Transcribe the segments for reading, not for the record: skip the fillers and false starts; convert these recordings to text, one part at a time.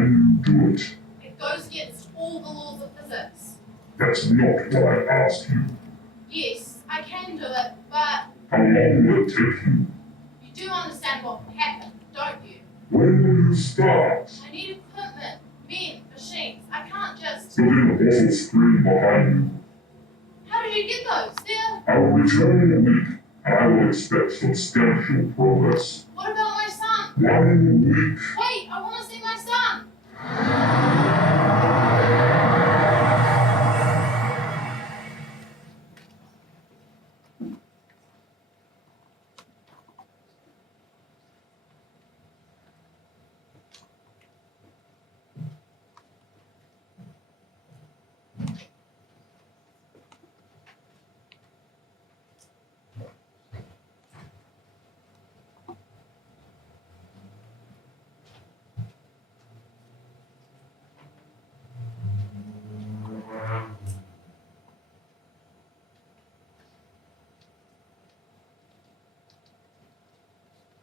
Can you do it? It goes against all the laws of physics. That's not what I asked you. Yes, I can do it, but How long will it take you? you do understand what can happen, don't you? When will you start? I need equipment, men, machines. I can't just... Put in the muscle screen behind you. How did you get those? They're... I will return in a week, and I will expect substantial progress. What about my son? 1 week. Wait, I want to see my son!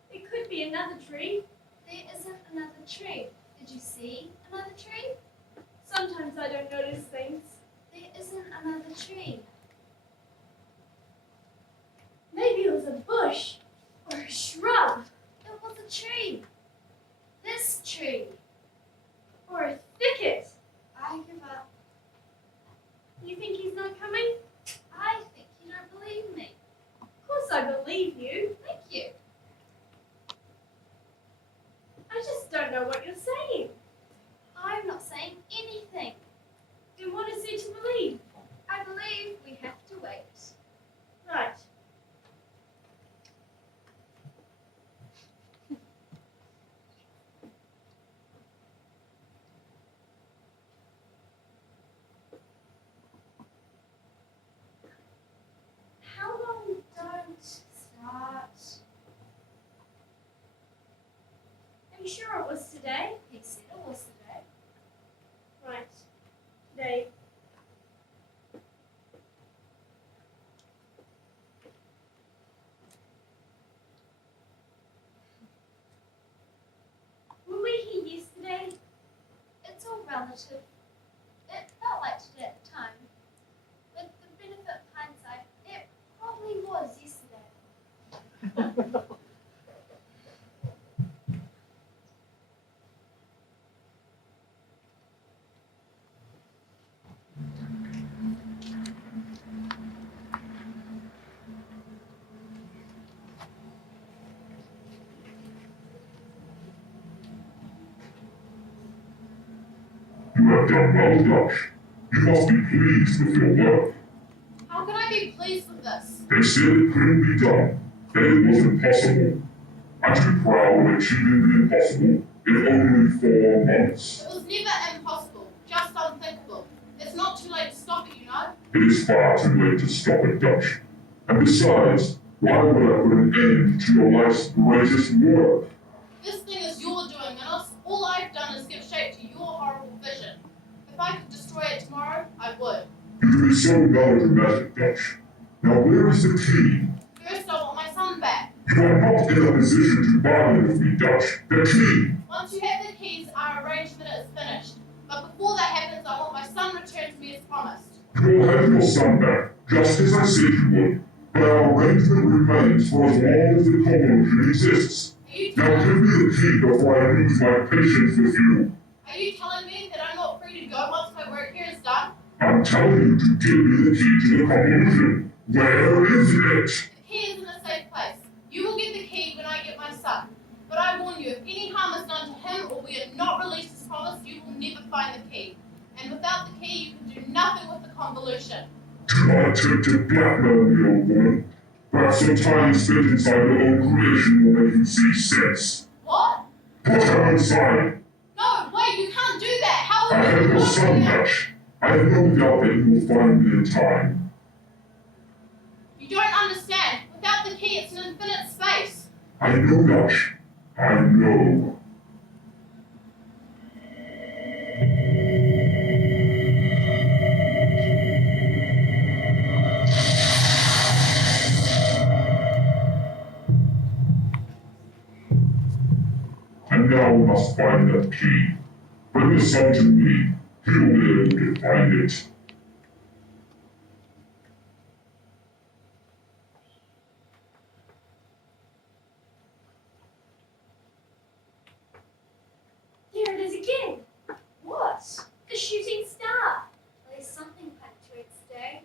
It could be another tree. There isn't another tree. Did you see another tree? Sometimes I don't notice things. There isn't another tree. Maybe it was a bush or a shrub It was a tree. This tree. or a thicket. I give up. You think he's not coming? I think you don't believe me. Of course I believe you. Thank you. I just don't know what you're saying. I'm not saying anything. Then what is there to believe? I believe we have to wait. Right. How long don't start? Are you sure it was today? He said it was today. Right. Today. Were we here yesterday? It's all relative. It felt like today at the time. With the benefit of hindsight, it probably was yesterday. You have done well, Josh. You must be pleased with your work. How can I be pleased with this? They said it couldn't be done, that it was impossible. Aren't you proud of achieving the impossible in only 4 months? It was never impossible, just unthinkable. It's not too late to stop it, you know? It is far too late to stop it, Dutch. And besides, why would I put an end to your life's greatest work? This thing is your doing, and all I've done is give shape to your horrible vision. If I could destroy it tomorrow, I would. You can be so melodramatic, Dutch. Now where is the key? First, I want my son back. You are not in a position to bargain with me, Dutch. The key! Once you have the keys, I arrange that it's finished. But before that happens, I want my son returned to me as promised. You will have your son back, just as I said you would. But our arrangement remains for as long as the convolution exists. Are you Now telling give me the key before I lose my patience with you. Are you telling me that I'm not free to go once my work here is done? I'm telling you to give me the key to the convolution. Where is it? The key is in a safe place. You will get the key when I get my son. But I warn you, if any harm is done to him or we are not released as promised, you will never find the key. And without the key, you can do nothing with the convolution. Do not attempt to blackmail me, old woman. Perhaps some time spent inside your own creation will make you see sense. What? Put her inside. No, wait, you can't do that. How I will have you your son, Dutch. I have no doubt that you will find me in time. You don't understand. Without the key, it's an infinite space. I know, Dutch. I know. And now we must find that key. When there's something you need, he'll be able to find it. There it is again. What? The shooting star. At least something punctuates the day.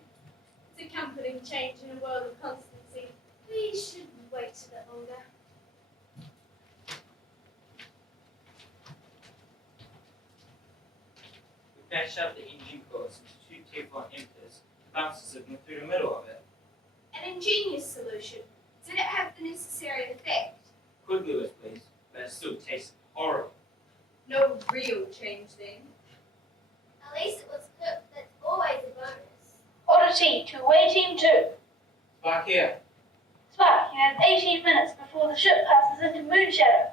It's a comforting change in a world of constancy. We should wait a bit longer. We patched up the engine course into 2 Teflon emitters, bouncers sitting through the middle of it. An ingenious solution. Did it have the necessary effect? Could Lewis please, but it still tasted horrible. No real change then. At least it was cooked. That's always a bonus. Oddity to away team 2. Spark here. Spark, you have 18 minutes before the ship passes into moon shadow.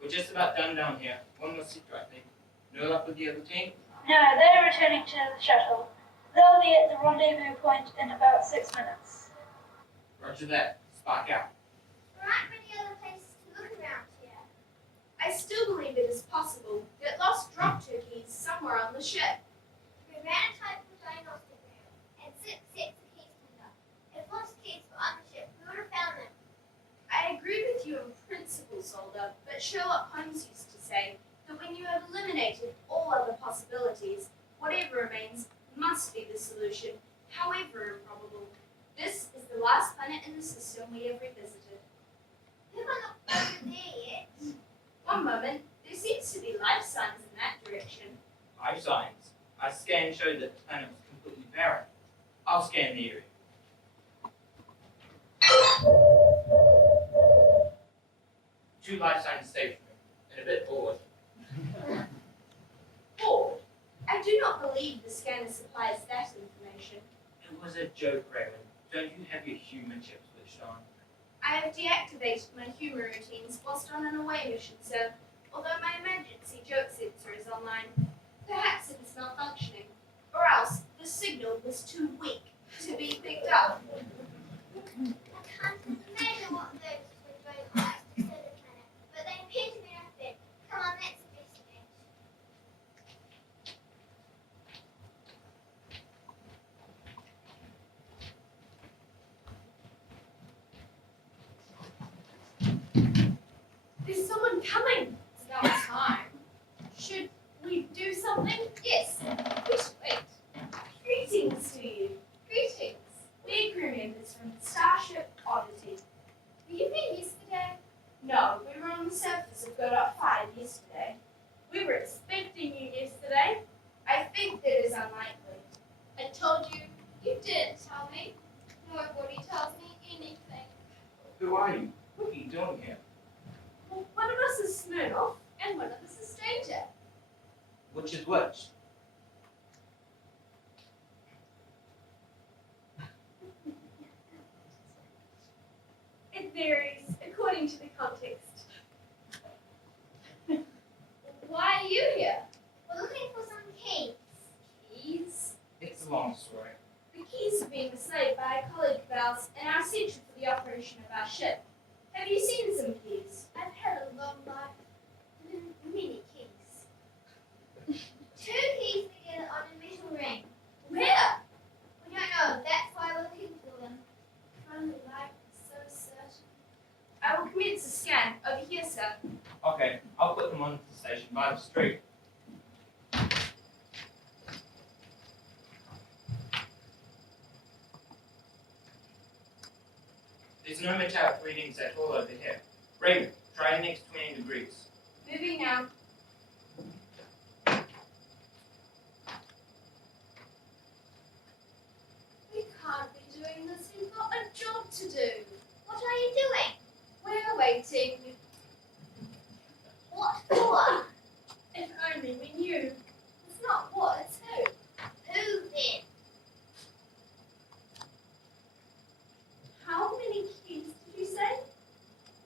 We're just about done down here. One more sector, I think. No luck with the other team? No, they're returning to the shuttle. They'll be at the rendezvous point in about 6 minutes. Roger that. Spark out. There aren't many other places to look around here. I still believe it is possible that lost drop turkeys somewhere on the ship. We ran a type of diagnostic room and 6 sets of keys turned up. If lost keys were on the ship, we would have found them. I agree with you in principle, Solder, but Sherlock Holmes used to say that when you have eliminated all other possibilities, whatever remains must be the solution, however improbable. This is the last planet in the system we have revisited. We haven't looked over there yet. One moment, there seems to be life signs in that direction. Life signs. Our scan showed that the planet was completely barren. I'll scan the area. Two life signs stationary, and a bit bored. Bored? I do not believe the scanner supplies that information. It was a joke, Raymond. Don't you have your human chip switched on? I have deactivated my humor routines whilst on an away mission, sir. Although my emergency joke sensor is online, perhaps it is malfunctioning, or else the signal was too weak to be picked up. I can't imagine what those would go past to the planet, but they appear to be nothing. Come on, let's investigate. There's someone coming. It's about time. Should we do something? Yes. We should wait. Greetings to you. Greetings. We're crew members from Starship Oddity. Were you here yesterday? No, we were on the surface of Godot 5 yesterday. We were expecting you yesterday. I think that is unlikely. I told you. You didn't tell me. Nobody tells me anything. Who are you? What are you doing here? Well, one of us is Smirnoff, and one of us is Stranger. Which is which? It varies according to the context. Why are you here? We're looking for some keys. Keys? It's a long story. The keys are being mislaid by a colleague of ours and are essential for the operation of our ship. Have you seen some keys? I've had a long life. Many keys. 2 keys together on a metal ring. Where? We don't know. That's why we're looking for them. Only life is so certain. I will commence a scan. Over here, sir. Okay, I'll put them on the station by the street. There's no metallic readings at all over here. Raymond, try the next 20 degrees. Moving now. We can't be doing this. We've got a job to do. What are you doing? We're waiting. What for? If only we knew. It's not what, it's who. Who then? How many keys did you say?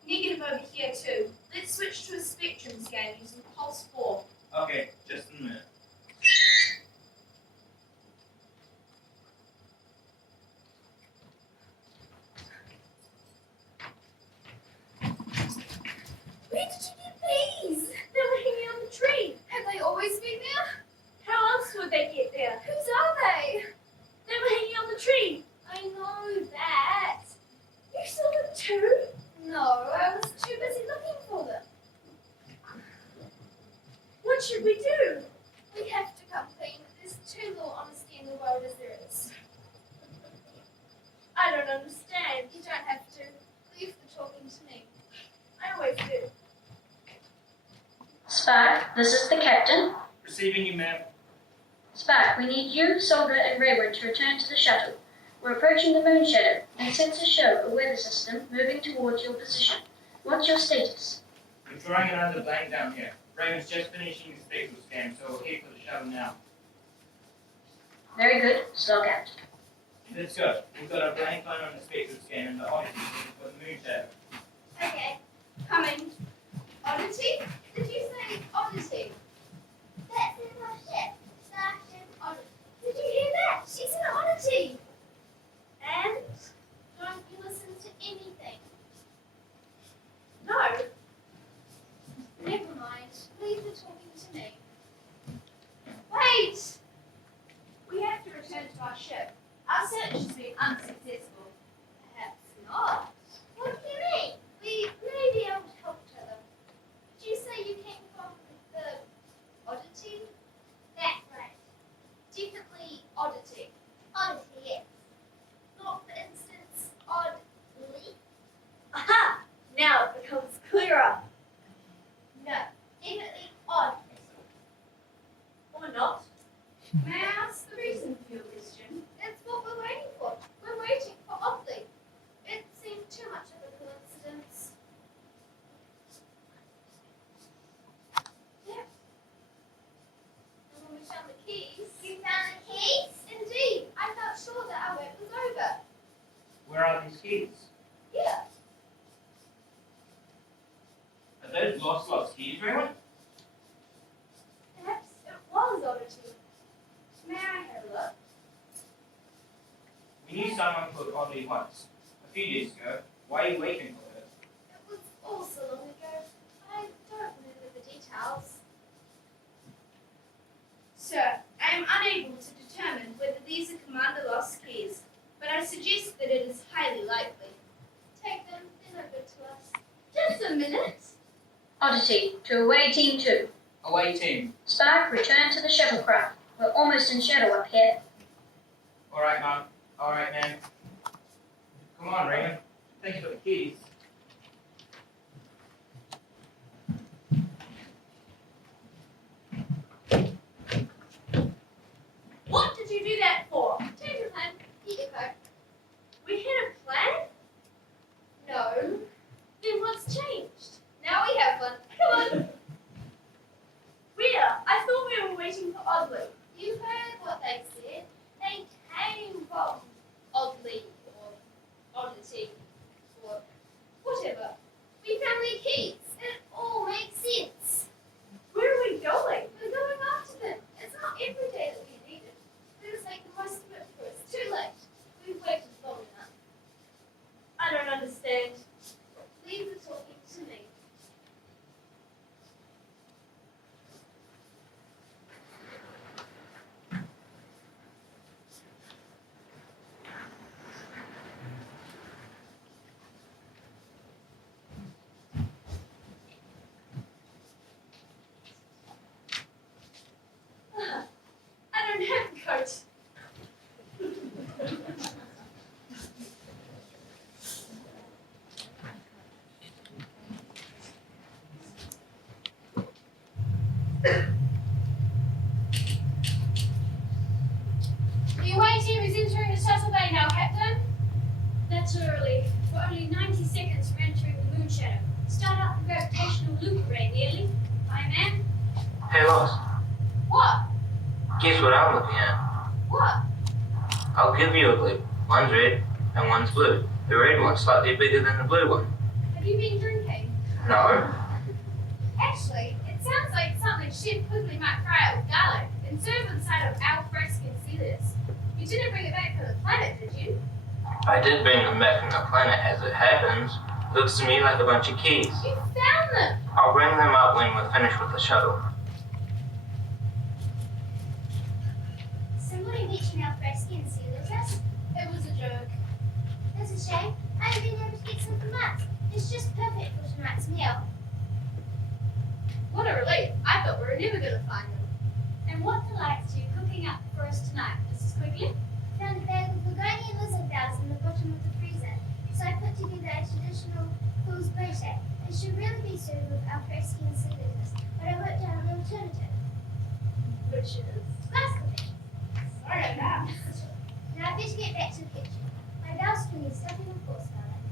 Negative over here too. Let's switch to a spectrum scan using pulse 4. Okay, just a minute. Where did you get these? They were hanging on the tree. Have they always been This is the captain. Receiving you, ma'am. Spark, we need you, Solder, and Rayward to return to the shuttle. We're approaching the moon shadow, and sensors show a weather system moving towards your position. What's your status? We're drawing another blank down here. Raymond's just finishing his spectral scan, so we'll head for the shuttle now. Very good. Slog out. Let's go. We've got a blank line on the spectral scan and the odyssey for the moon shadow. Okay, coming. Oddity? Did you say oddity? That's in my ship. Starship Oddity. Did you hear that? She said oddity. And? Don't you listen to anything? No. Never mind. Leave the talking to me. Wait! We have to return to our ship. Our search has been unsuccessful. Perhaps not. What do you mean? We may be able to help each other. Did you say you came from the oddity? That's right. Definitely oddity. Oddity, yes. Not, for instance, oddly. Aha! Now it becomes clearer. No, definitely odd. Or not. May I ask the reason for your question? That's what we're waiting for. We're waiting for oddly. It seemed too much of a coincidence. Yeah. And when we found the keys. You found the keys? Indeed. I felt sure that our work was over. Where are these keys? Yeah. Are those lost keys, Raymond? Perhaps it was oddity. May I have a look? We knew someone called Oddly once, a few years ago. Why are you waiting for her? It was all so long ago. I don't remember the details. Sir, I am unable to determine whether these are Commander Lost keys, but I suggest that it is highly likely. Take them. They're no good to us. Just a minute. Odyssey, to away team 2. Away team. Spark, return to the shuttlecraft. We're almost in shadow up here. Alright, Mum. Alright, man. Come on, Raymond. Thank you for the keys. What did you do that for? Change your plan. Eat your coat. We had a plan? No. Then what's changed? Now we have one. Come on. Where? I thought we were waiting for Oddly. You heard what they said. They came from oddly or oddity or whatever. We found their keys. It all makes sense. Where are we going? We're going after them. It's not every day that we need it. Let us make the most of it before it's too late. We've waited long enough. I don't understand. Leave the talking to me. I don't have a coat. The away team is entering the shuttle bay now, Captain. That's early. We're only 90 seconds from entering the moon shadow. Start up the gravitational loop array, nearly. Aye, ma'am. Hey, Lost. What? Guess what I'm looking at? What? I'll give you a clue. One's red and one's blue. The red one's slightly bigger than the blue one. Have you been drinking? No. Actually, it sounds like something Chef Quigley might fry out with garlic and serve inside of al fresco cedars. You didn't bring it back from the planet, did you? I did bring them back from the planet as it happens. Looks to me like a bunch of keys. You found them! I'll bring them up when we're finished with the shuttle. Somebody mentioned our fresco and sealers. It was a joke. That's a shame. I haven't been able to get some for months. It's just perfect for tonight's meal. What a relief. I thought we were never going to find them. And what delights are you cooking up for us tonight, Mrs. Quigley? Found a bag of Begonian lizard bells in the bottom of the freezer, so I put together a traditional fool's birthday. It should really be suitable for Alfrescian cylinders, but I worked out an alternative. Which is? Glass cooking. Sorry about that. Now I better get back to the kitchen. My bowels can need stuffing of course, darling.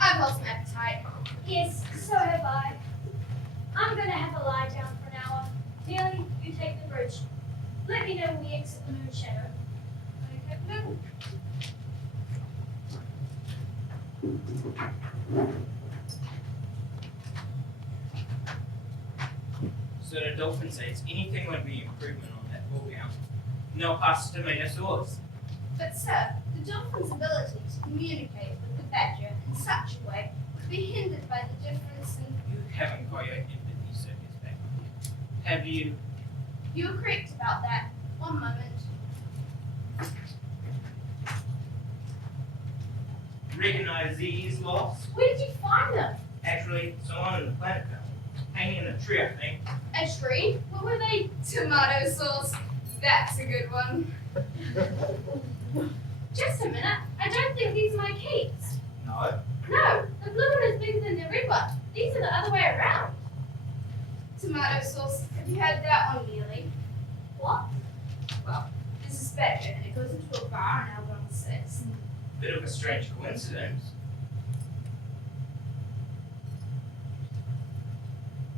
I've lost my appetite. Yes, so have I. I'm going to have a lie down for an hour. Nearly, you take the bridge. Let me know when we exit the moon shadow. Okay, no. So the dolphin says anything would be improvement on that ball gown. And they'll pass to Minnesota's. But sir, the dolphin's ability to communicate with the badger in such a way would be hindered by the difference in... You haven't got your empathy circuits back on yet. Have you? You were correct about that. One moment. Recognize these lots? Where did you find them? Actually, someone in the planet found them. Hanging in a tree, I think. A tree? What were they? Tomato sauce. That's a good one. Just a minute. I don't think these are my keys. No. No, the blue one is bigger than the red one. These are the other way around. Tomato sauce. Have you had that one, Nearly? What? Well, this is badger, and it goes into a bar on Album 6. Bit of a strange coincidence.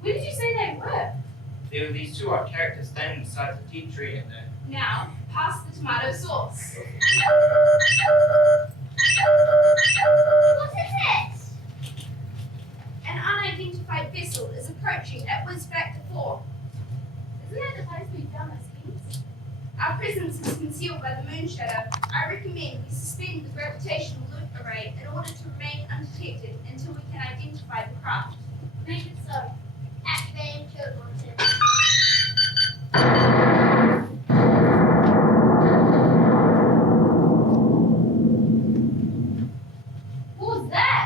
Where did you say they were? There were these two odd characters standing beside the tea tree in there. Now, pass the tomato sauce. What is it? An unidentified vessel is approaching at Whizback the 4. Isn't that the place we've done as keys? Our presence is concealed by the moon shadow. I recommend we suspend the gravitational loop array in order to remain undetected until we can identify the craft. Make it so. Activating shield launcher. What was that?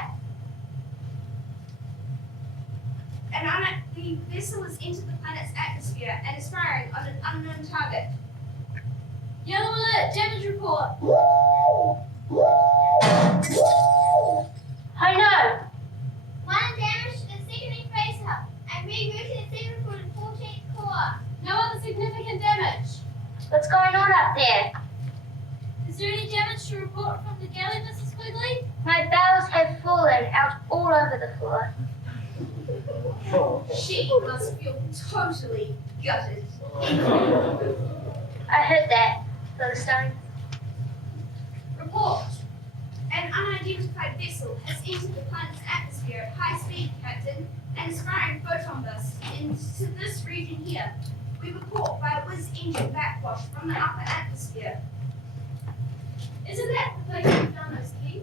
The vessel has entered the planet's atmosphere and is firing on an unknown target. Yellow alert, damage report. I know. One damage to the secondary phaser and rerouted the 714th core. No other significant damage. What's going on up there? Is there any damage to report from the galley, Mrs. Quigley? My bowels have fallen out all over the floor. She must feel totally gutted. I heard that, Philistine. Report. An unidentified vessel has entered the planet's atmosphere at high speed, Captain, and is firing photon bursts into this region here. We were caught by a whiz engine backwash from the upper atmosphere. Isn't that the place we've done those keys?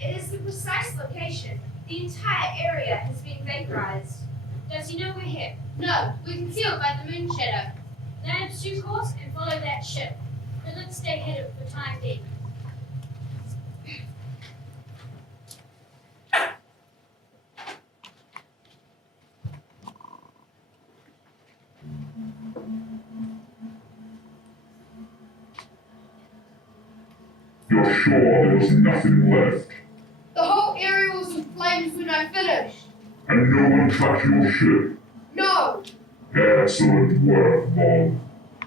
It is the precise location. The entire area has been vaporized. Does he know we're here? No, we're concealed by the moon shadow. Land due course and follow that ship. But let's stay hidden for time being. You're sure there was nothing left? The whole area was in flames when I finished. And no one touched your ship? No! Excellent work, Bob.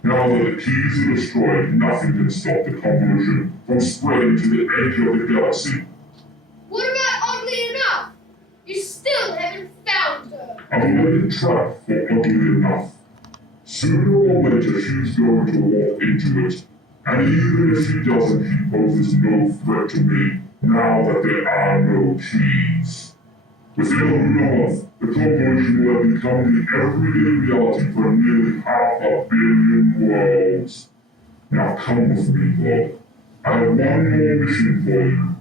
Now that the keys are destroyed, nothing can stop the convolution from spreading to the edge of the galaxy. What about oddly enough? You still haven't found her. I've already tracked for ugly enough. Sooner or later, she's going to walk into it. And even if she doesn't, she poses no threat to me, now that there are no keys. Within a month, the convolution will have become the everyday reality for nearly 500 million worlds. Now come with me, Bob. I have one more mission for you.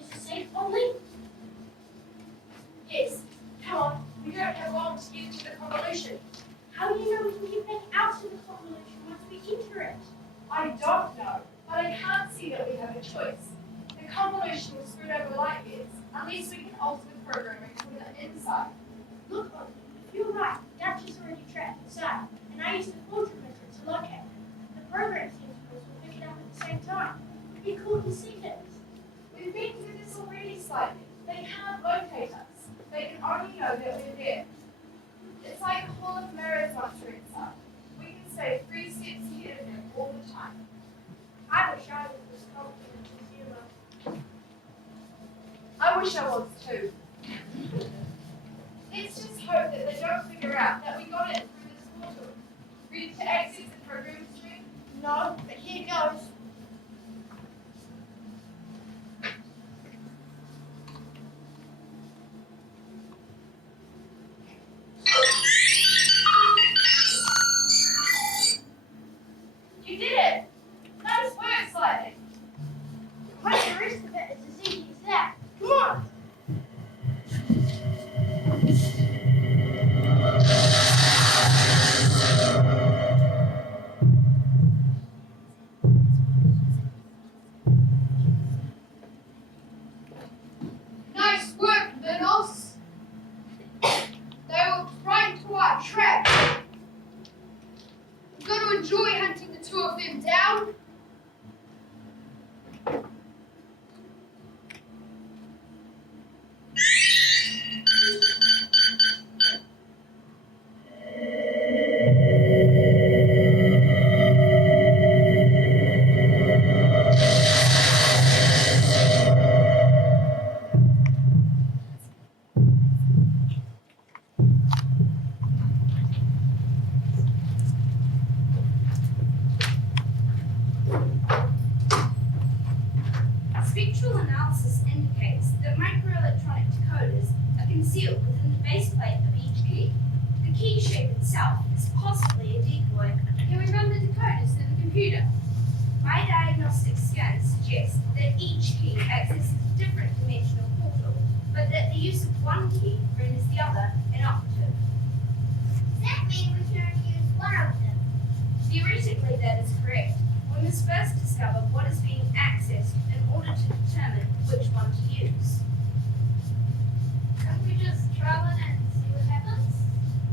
Is it safe only? Yes. Come on. We don't have long to get to the convolution. How do you know we can get back out to the convolution once we enter it? I don't know, but I can't see that we have a choice. The convolution will spread over light years unless we can alter the programming from the inside. Look, you're right. Dutch is already trapped inside, and I used the quadrant method to locate it. The program tentacles will pick it up at the same time. It'd be cool to see this. We've been through this already slightly. They can't locate us. They can only know that we're there. It's like the whole of Myriad once we're inside. We can stay 3 steps ahead of them all the time. I wish I was this confident in humour. I wish I was too. Let's just hope that they don't figure out that we got it through this portal. Ready to access the program stream? No, but here goes. You did it! Nice work, Slightly. What's the rest of it? It's as easy as that. Come on! Nice work, Minos. They were right into our trap. I'm going to enjoy hunting the two of them down. Spectral analysis indicates that microelectronic decoders are concealed within the base plate of each key. The key shape itself is possibly a decoy. Can we run the decoders through the computer? My diagnostic scans suggest that each key accesses a different dimensional portal, but that the use of one key renders the other inoperative. Does that mean we can only use one of them? Theoretically, that is correct. We must first discover what is being accessed in order to determine which one to use. Can't we just try one and see what happens?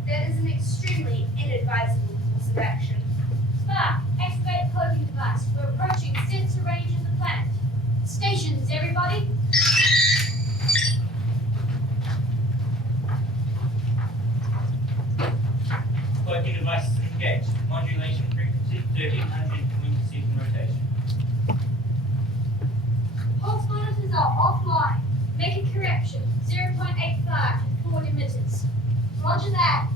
That is an extremely inadvisable course of action. Spark, activate cloaking device. We're approaching sensor range of the planet. Stations, everybody. Cloaking devices engaged. Modulation frequency 1320 rotation. Pulse monitors are offline. Make a correction. 0.85 to forward emitters. Roger that.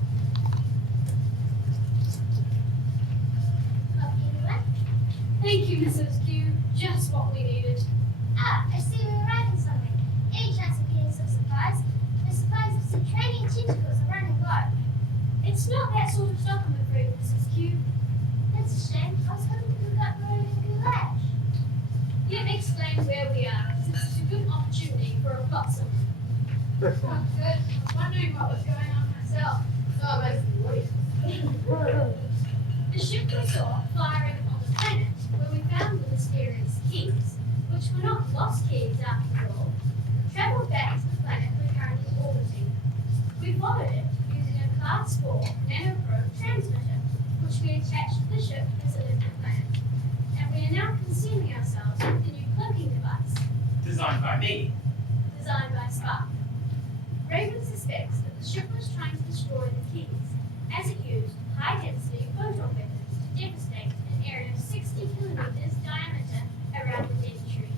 Copy everyone. Thank you, Mrs. Q. Just what we needed. Ah, I see we're arriving somewhere. Any chance of getting some supplies? The supplies of subterranean tentacles are running low. It's not that sort of stuff, I'm afraid, Mrs. Q. That's a shame. I was hoping we got Myriad and gulash. Let me explain where we are, since it's a good opportunity for a plot summary. Sounds good. I was wondering what was going on myself. So I basically The ship we saw firing on the planet, where we found the mysterious keys, which were not lost keys after all, traveled back to the planet we're currently orbiting. We followed it using a Class 4 nanoprobe transmitter, which we attached to the ship as it left the planet. And we are now concealing ourselves with the new cloaking device, Designed by me. designed by Spark. Raven suspects that the ship was trying to destroy the keys, as it used high-density photon weapons to devastate an area 60 kilometers diameter around the dead tree.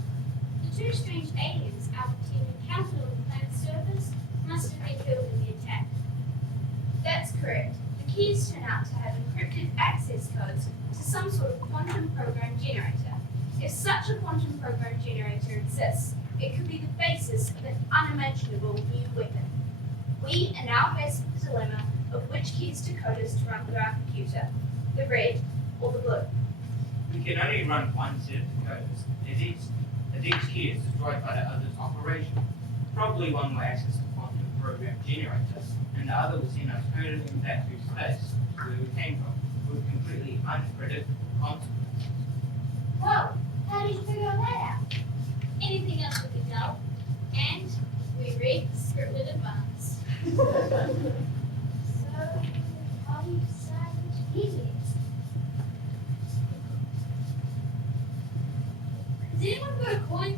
The two strange aliens our team encountered on the planet's surface must have been killed in the attack. That's correct. The keys turn out to have encrypted access codes to some sort of quantum program generator. If such a quantum program generator exists, it could be the basis of an unimaginable new weapon. We are now faced with the dilemma of which keys to coders to run through our computer, the red or the blue. We can only run one set of decoders, as each key is destroyed by the other's operation. Probably one will access the quantum program generator, and the other will send us hurtling back through space, where we came from, with completely unpredictable consequences. Whoa, how did you figure all that out? Anything else we could tell? And we read the scripted So, are you deciding to leave it? Has anyone got a coin?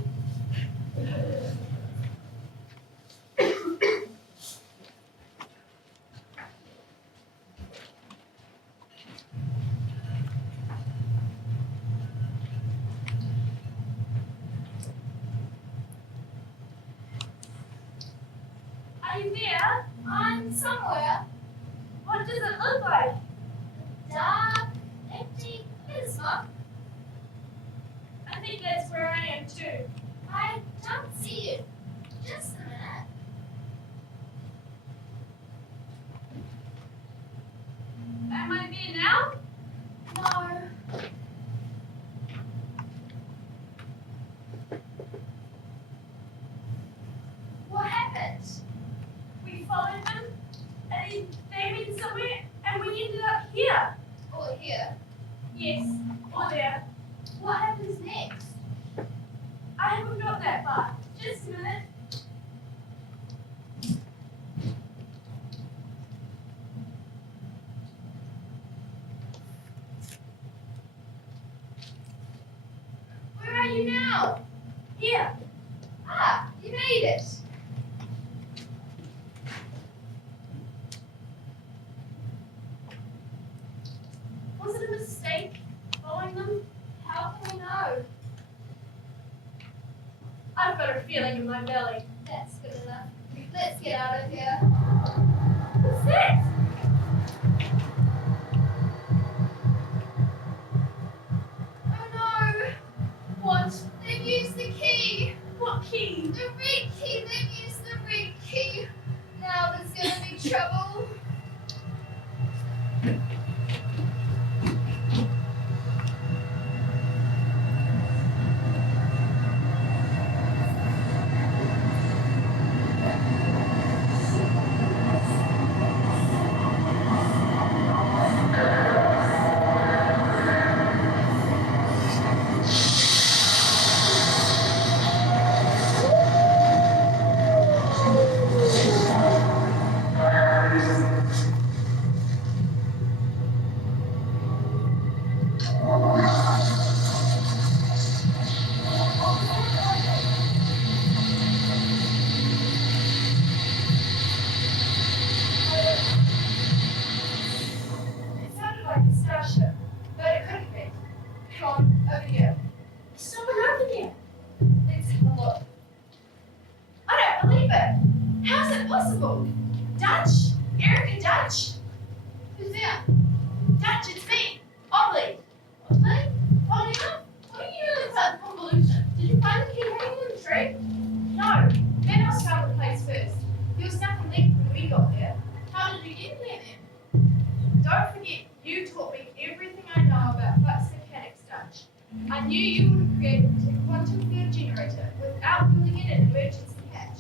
Are you there? I'm somewhere. What does it look like? Dark, empty, there's smoke. I think that's where I am too. I don't see you. Just a minute. Am I there now? No. What happened? We followed them, and they went somewhere, and we ended up here. Or here. Yes, or there. What happens next? I haven't got that far. Just a minute. Where are you now? Here. Ah, you made it. Was it a mistake following them? How can we know? I've got a feeling in my belly. That's good enough. Let's get out of here. What's that? Oh no! What? They've used the key! What key? The red key! They've used the red key! Now there's gonna be trouble. It sounded like a starship, but it couldn't be. Come on, over here. There's someone over there. Let's have a look. I don't believe it. How is it possible? Dutch? Erica Dutch? Who's there? Dutch, it's me. Oddly. Oddly? Oddly enough? What are you doing inside the convolution? Did you find the key hanging in the tree? No, Ben must found the place first. There was nothing left when we got there. How did you get there then? Don't forget, you taught me everything I know about flux mechanics, Dutch. I knew you would have created a quantum field generator without building in an emergency hatch.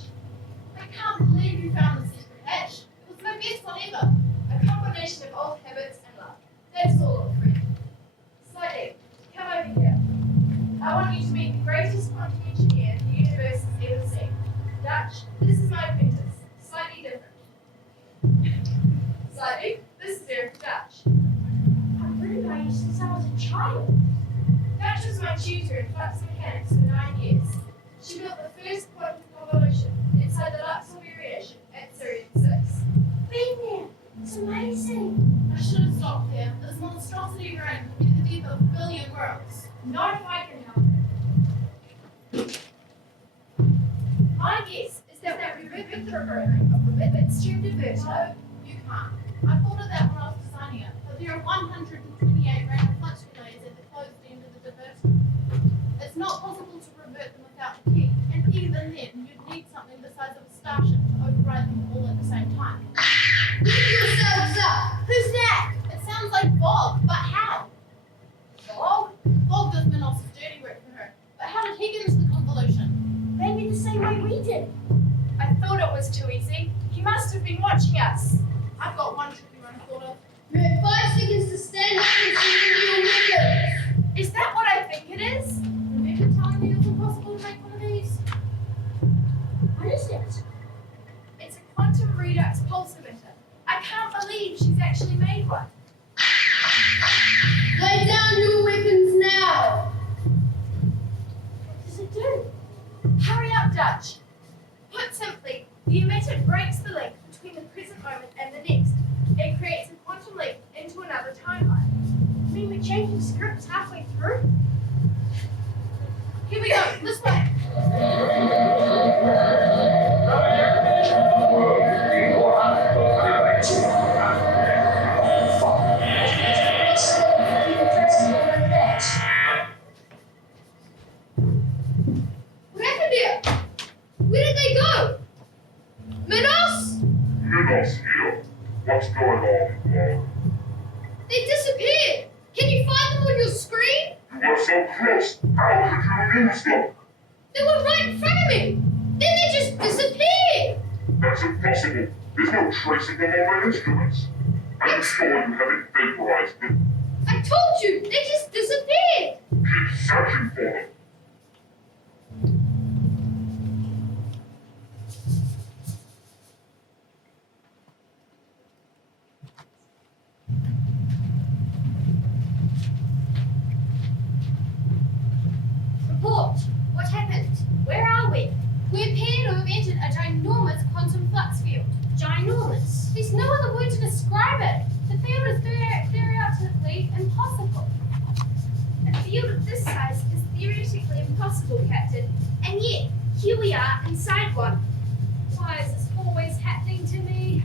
I can't believe you found the secret hatch. It was my best one ever. A combination of old habits and luck. That's all, old friend. Slightly, come over here. I want you to meet the greatest quantum engineer the universe has ever seen. Dutch, this is my apprentice. Slightly different. Slightly, this is Eric Dutch. I've known about you since I was a child. Dutch was my tutor in flux mechanics for 9 years. She built the first quantum convolution inside the Luxor variation at Sirius 6. Been there. It's amazing. I should have stopped there. This monstrosity rain could be the death of a billion worlds. Not if I can help it. My guess is that we revert the programming of the bit stream diverter. No, you can't. I thought of that when I was designing it, but there are 128 random flux relays at the closed end of the diverter. It's not possible to revert them without the key, and even then, you'd need something the size of a starship to override them all at the same time. Give yourselves up! Who's that? It sounds like Bob, but how? Dog? Bob does Minos' dirty work for her, but how did he get into the convolution? Maybe the same way we did. I thought it was too easy. He must have been watching us. I've got one tricky one thought of. You have 5 seconds to stand up and surrender your weapons. Is that what I think it is? Remember telling me it was impossible to make one of these? What is it? It's a quantum redux such. Put simply, the emitter breaks the link between the present moment and the next. It creates a quantum leap into another timeline. I mean, we're changing scripts halfway through. Here we go, this way. What happened here? Where did they go? Minos? Minos here. What's going on, Claude? They disappeared. Can you find them on your screen? You were so close. How could you lose them? They were right in front of me. Then they just disappeared. That's impossible. There's no tracing them on my instruments. Are you sure you haven't vaporized them? I told you, they just disappeared. Keep searching for them. Report. What happened? Where are we? We appear to have entered a ginormous quantum flux field. Ginormous? There's no other word to describe it. The field is theoretically impossible. A field of this size is theoretically impossible, Captain. And yet, here we are inside one. Why is this always happening to me?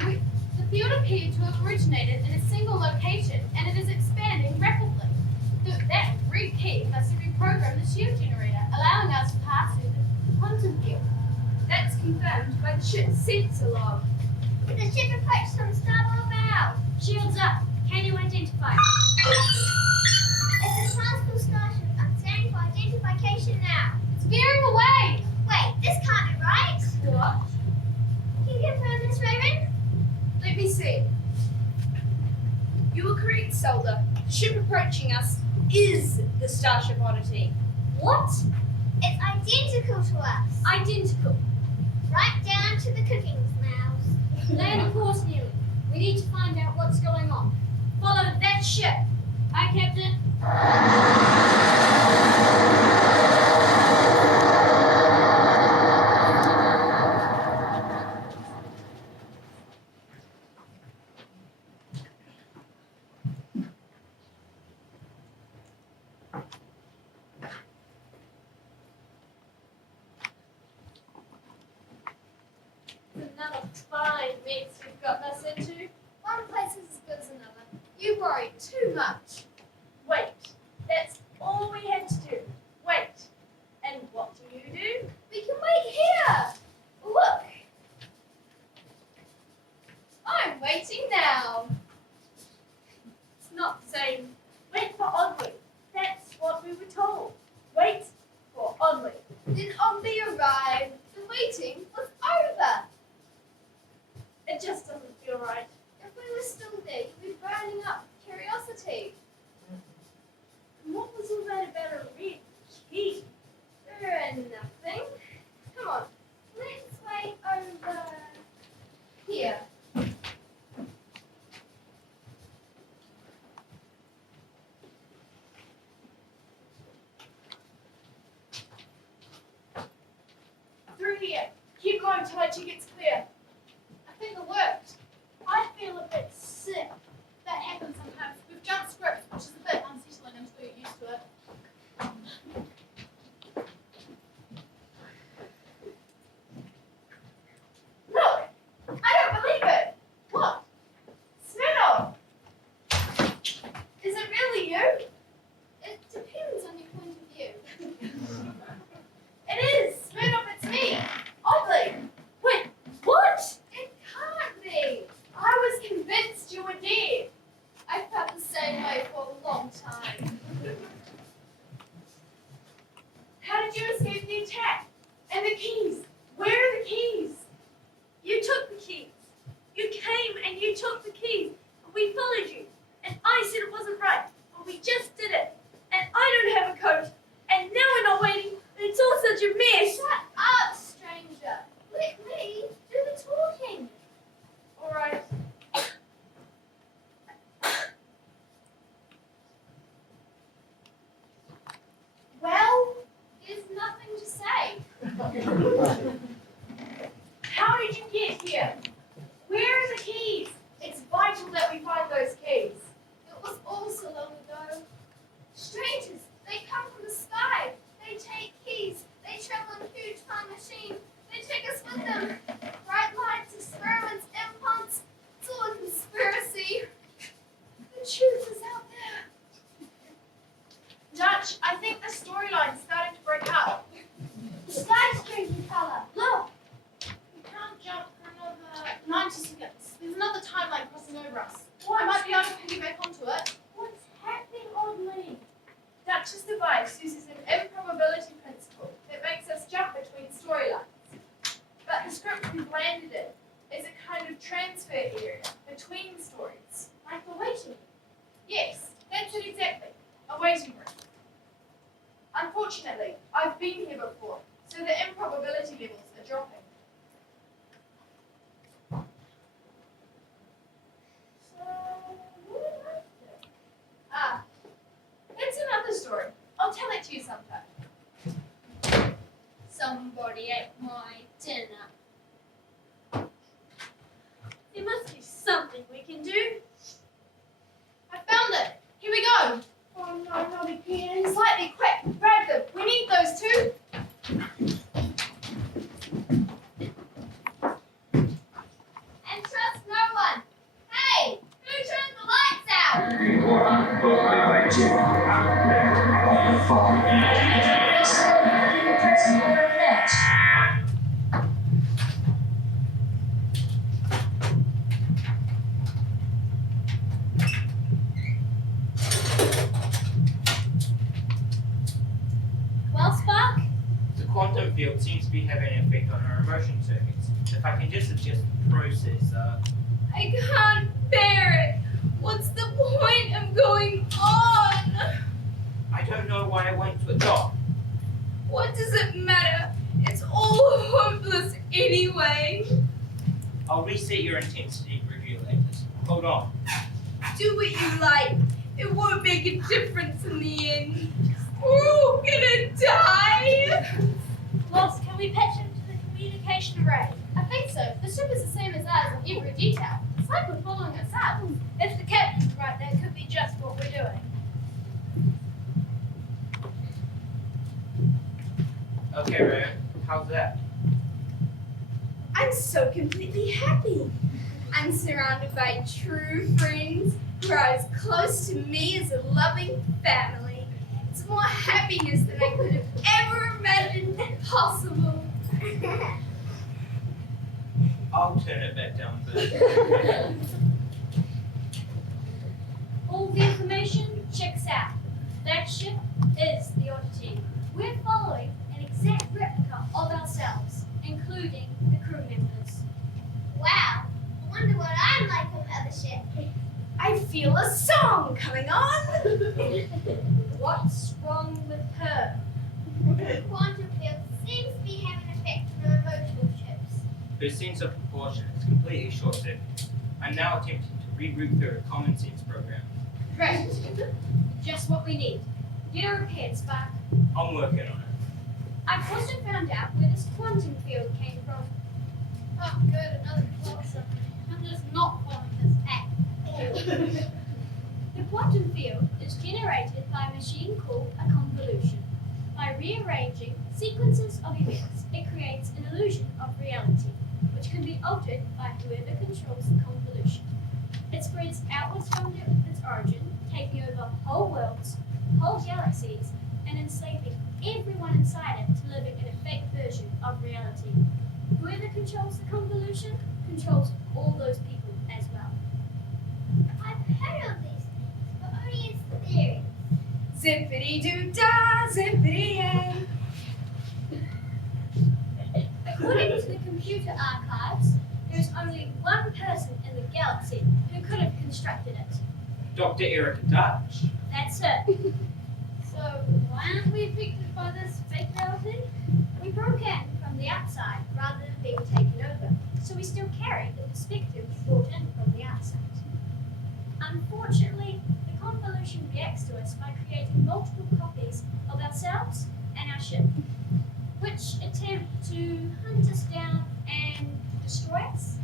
The field appeared to have originated in a single location, and it is expanding rapidly. That red key must have reprogrammed the shield generator, allowing us to pass through the quantum field. That's confirmed by the ship's sensor log. The ship approached from starboard bow. Shields up. Can you identify? It's a transport starship. I'm standing for identification now. It's veering away! Wait, this can't be right. What? Can you confirm this, Raven? Let me see. You were correct, Solder. The ship approaching us is the Starship Oddity. What? It's identical to us. Identical. Right down to the cooking smells. Land course nearly. We need to find out what's going on. Follow that ship. Aye, Captain. Another fine mess you've gotten us into. One place is as good as another. You worry too much. Wait. That's all we have to do. Wait. And what do? We can wait here. Look. I'm waiting now. It's not the same. Wait for Oddly. That's what we were told. Wait for Oddly. Then Oddly arrived. The waiting was over. It just doesn't feel right. If we were still there, you'd be burning up with curiosity. And what was all that about a red key? Nothing. Come on, let's wait over here. Through here. Keep going till our ticket's clear. I think it worked. I feel a bit sick. That happens sometimes. We've jumped scripts, which is a bit unsettling until you're used to it. Look! I don't believe it! What? Smirnoff! Is it really you? It depends on your point of view. It is! Smirnoff, it's me! Oddly! Wait, what? It can't be! I was convinced you were dead. I felt the same way for a long time. How did you escape the attack? And the keys? Where are the keys? You took the keys. You came and you took the keys. And we followed you. And I said it wasn't right. But we just Arch's device uses an improbability principle that makes us jump between storylines. But the script we've landed in is a kind of transfer area between stories. Like a waiting room. Yes, that's it exactly. A waiting room. Unfortunately, I've been here before, so the improbability levels are dropping. So, what am I doing? Ah, that's another story. I'll tell it to you sometime. Somebody ate my dinner. There must be something we can do. I found it. Here we go. Oh no, not again. Slightly quick. Grab them. We need those two. And trust no one. Hey, who turned the lights out? Well, Spark? The quantum field seems to be having an effect on our emotion circuits. If I can just adjust the processor. I can't bear it. What's the point of going on? I don't know why I went to a dock. What does it matter? It's all hopeless anyway. I'll reset your intensity regulators. Hold on. Do what you like. It won't make a difference in the end. We're all gonna die. Lost, can we patch into the communication array? I think so. The ship is the same as ours in every detail. It's like we're following ourselves. If the captain's right, that could be just what we're doing. Okay, Ryan. How's that? I'm so completely happy. I'm surrounded by true friends who are as close to me as a loving family. It's more happiness than I could have ever imagined possible. I'll turn it back down a bit. All the information checks out. That ship is the Oddity. We're following an exact replica of ourselves, including the crew members. Wow, I wonder what I'm like on the other ship. I feel a song coming on. What's wrong with her? The quantum field seems to be having an effect on emotional ships. Her sense of proportion is completely short-circuited. I'm now attempting to reroute through a common sense program. Great. Just what we need. Get her repaired, Spark. I'm working on it. I've also found out where this quantum field came from. Oh, good, another clock summary. I'm just not following this at all. The quantum field is generated by a machine called a convolution. By rearranging sequences of events, it creates an illusion of reality, which can be altered by whoever controls the convolution. It spreads outwards from its origin, taking over whole worlds, whole galaxies, and enslaving everyone inside it to living in a fake version of reality. Whoever controls the convolution controls all those people as well. I've heard of these things, but only as theories. Zippity-doo-dah, zippity-yay. According to the computer archives, there's only one person in the galaxy who could have constructed it. Dr. Erica Dutch. That's it. So, why aren't we affected by this fake reality? We broke in from the outside rather than being taken over, so we still carry the perspective brought in from the outside. Unfortunately, the convolution reacts to us by creating multiple copies of ourselves and our ship, which attempt to hunt us down and destroy us.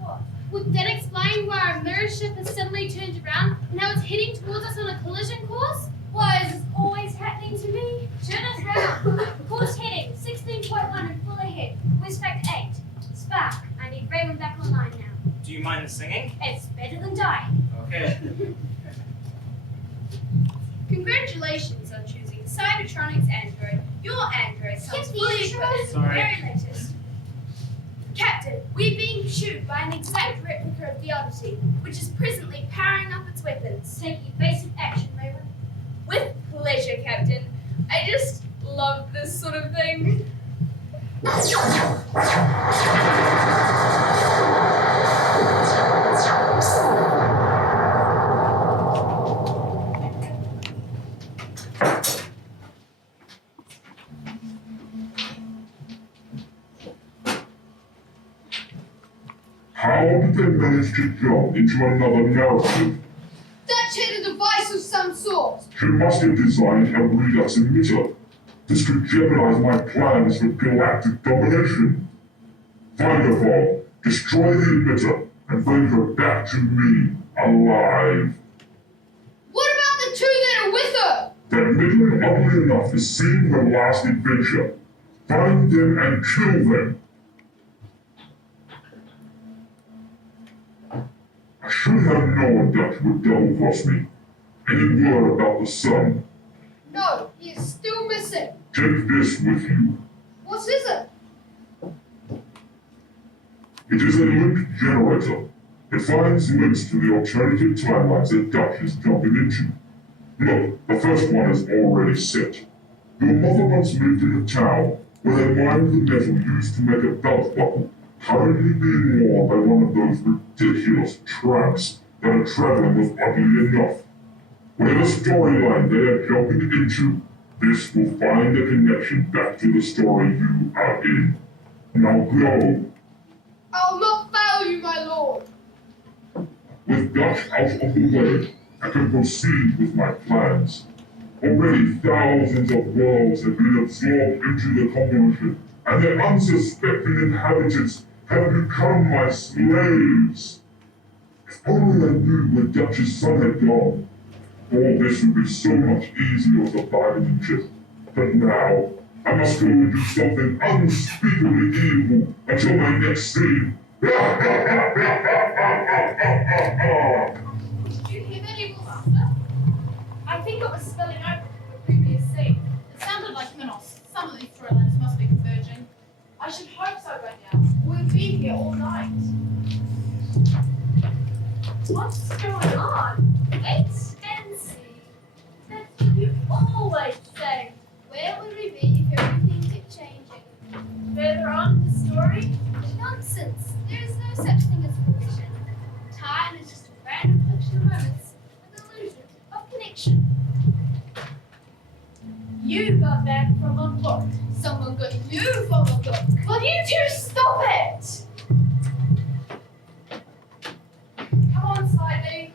What? Would that explain why our mirror ship has suddenly turned around and now it's heading towards us on a collision course? Why is this always happening to me? Turn us round. Course heading 16.1 and full ahead. West Factor 8. Spark, I need Raymond back online now. Do you mind the singing? It's better than dying. Okay. Congratulations on choosing Cybertronics Android. Your Android sounds Skip the fully intro. equipped. Sorry. Very latest. Captain, we're being pursued by an exact replica of the Odyssey, which is presently powering up its weapons. Take evasive action, Raymond. How did they manage to jump into another narrative? Dutch had a device of some sort. She must have designed a redux emitter. This could jeopardize my plans for galactic domination. Find her, Bob, destroy the emitter, and bring her back to me, alive. What about the two that are with her? That middling ugly enough is seeing her last adventure. Find them and kill them. I should have known Dutch would double-cross me. Any word about the sun? No, he is still missing. Take this with you. What is it? It is a link generator. It finds links to the alternative timelines that Dutch is jumping into. Look, the first one is already set. Your mother once lived in a town where they mined the metal used to make a belt buckle, currently being worn by one of those ridiculous tramps that are traveling with ugly enough. Whatever storyline they are jumping into, this will find a connection back to the story you are in. Now go! I'll not fail you, my lord. With Dutch out of the way, I can proceed with my plans. Already thousands of worlds have been absorbed into the convolution, and their unsuspecting inhabitants have become my slaves. If only I knew where Dutch's son had gone, all this would be so much easier with a bargaining chip. But now, I must go and do something unspeakably evil until my next scene. Did you hear that, evil master? I think it was spilling over from the previous scene. It sounded like Minos. Some of these storylines must be converging. I should hope so by now. We'll be here all night. What's going on? Wait and see. That's what you always say. Where would we be if everything kept changing? Further on in the story, Nonsense. There is no such thing as collision. Time is just a random collection of moments with illusion of connection. you got back from a book. Someone got you from a book. Will you two stop it? Come on, slightly.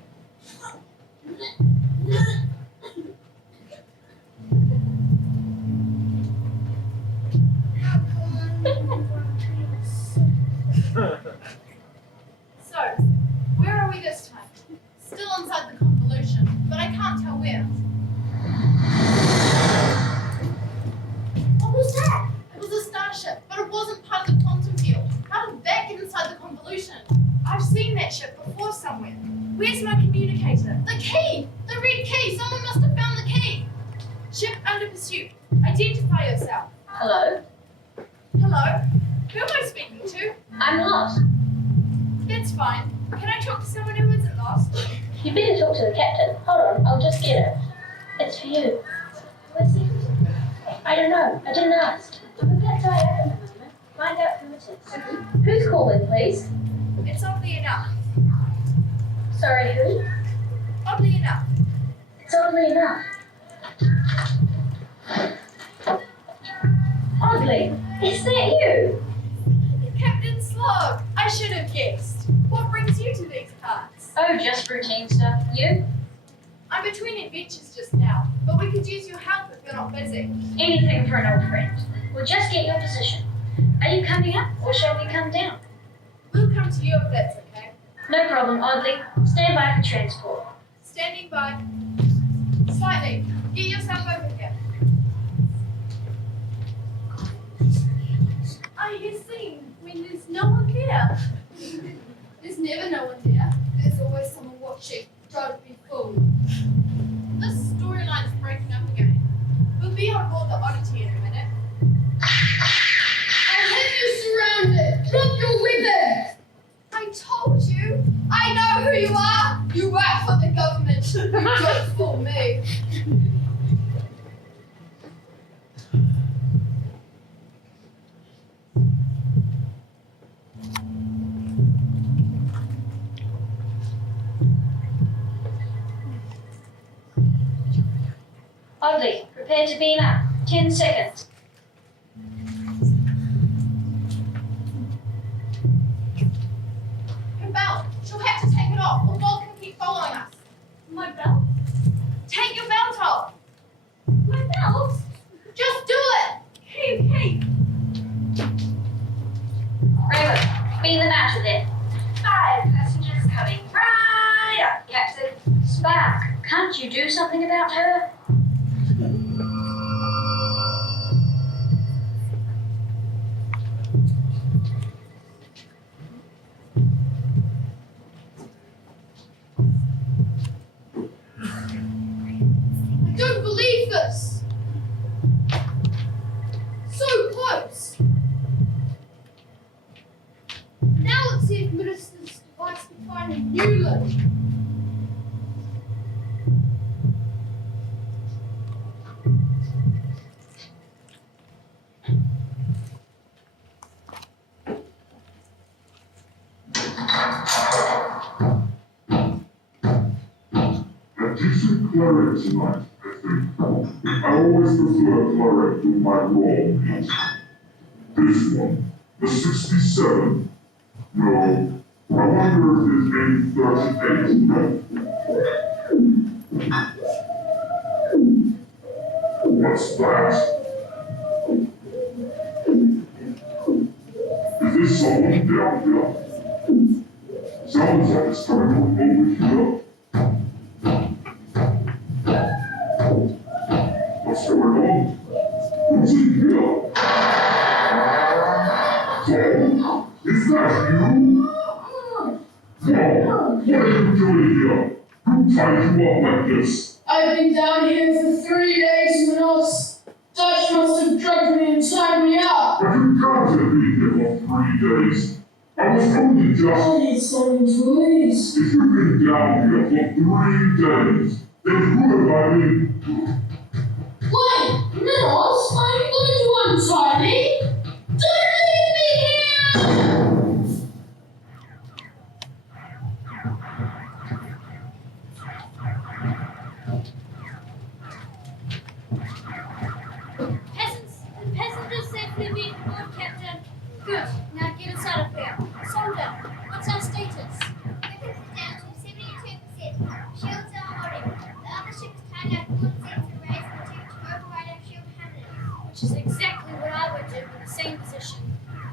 So, where are we this time? Still inside the convolution, but I can't tell where. What was that? It was a starship, but it wasn't part of the quantum field. How did that get inside the convolution? I've seen that ship before somewhere. Where's my communicator? The key! The red key! Someone must have found the key! Ship under pursuit. Identify yourself. Hello? Hello? Who am I speaking to? I'm lost. That's fine. Can I talk to someone who isn't lost? You better talk to the captain. Hold on, I'll just get it. It's for you. What's it? I don't know. I didn't ask. But that's why I open the moment. Find out who it is. Who's calling, please? It's oddly enough. Sorry, who? Oddly enough. It's oddly enough. Oddly? Is that you? Captain Slog, I should have guessed. What brings you to these parts? Oh, just routine stuff. You? I'm between adventures just now, but we could use your help if you're not busy. Anything for an old friend. We'll just get your position. Are you coming up, or shall we come down? We'll come to you if that's okay. No problem, Oddly. Stand by for transport. Standing by. Slightly. Get yourself over here. I hear singing when there's no one there. There's never no one there. There's always someone watching. Don't be fooled. This storyline is breaking up again. We'll be on board the Oddity in a minute. I have you surrounded. Drop your weapons. I told you. I know who you are. You work for the government. Don't fool me. Oddly, prepare to beam up. 10 seconds. Her belt. She'll have to take it off, or God can keep following us. My belt? Take your belt off. My belt? Just do it. Hey. Raymond, beam them out of there. 5 passengers coming right up, Captain. Spark, can't you do something about her? I don't believe this. So close. Now let's see if Minister's device can find a new link. A decent claret tonight, I think. I always prefer claret with my raw meat. This one, the 67. No, I wonder if there's any 38. What's that? Is this someone down here? Sounds like it's coming from over here. What's going on? Who's in here? Tom? Is that you? Tom, what are you doing here? Who tied you up like this? I've been down here for 3 days, Manos. Dutch must have drugged me and tied me up. But you can't have been here for 3 days. I was only just... I need something to eat. If you've been down here for 3 days, then who have I been? Wait, Manos, are you going to untie me? Don't leave me here! The passengers safely being aboard, Captain. Good. Now get us out of here. Soldier, what's our status? Weapons are down to 72%. Shields are holding. The other ship is tied up, all sensor raised and attempt to override our shield cannon. Which is exactly what I would do in the same position.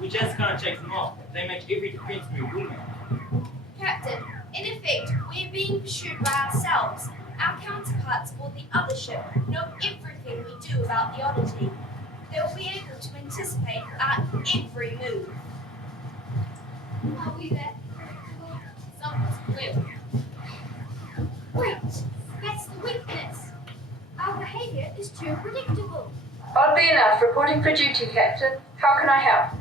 We just can't chase them off. They make every defense move, wouldn't it? Captain, in effect, we're being pursued by ourselves. Our counterparts aboard the other ship know everything we do about the oddity. They'll be able to anticipate our every move. Are we that predictable? Something's clear. Wait, that's the weakness. Our behavior is too predictable. Oddly enough, reporting for duty, Captain. How can I help?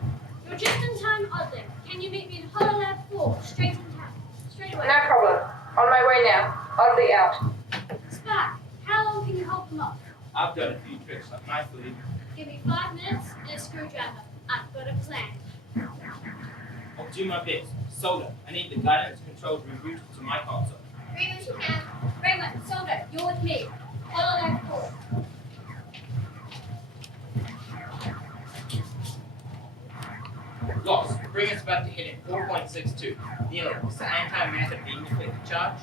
You're just in time, Oddly. Can you meet me in Hollow Lab 4, straight in time? Straight away. No problem. On my way now. Oddly out. Spark, how long can you hold them off? I've got a few tricks up my sleeve. Give me 5 minutes and a screwdriver. I've got a plan. I'll do my best. Solder, I need the guidance controls rerouted to my console. Bring what you can. Raymond, Solder, you're with me. Hollow Lab 4. Lost. Bring us back to hit at 4.62. Nearly. It's the anti-matter beam deflected charge.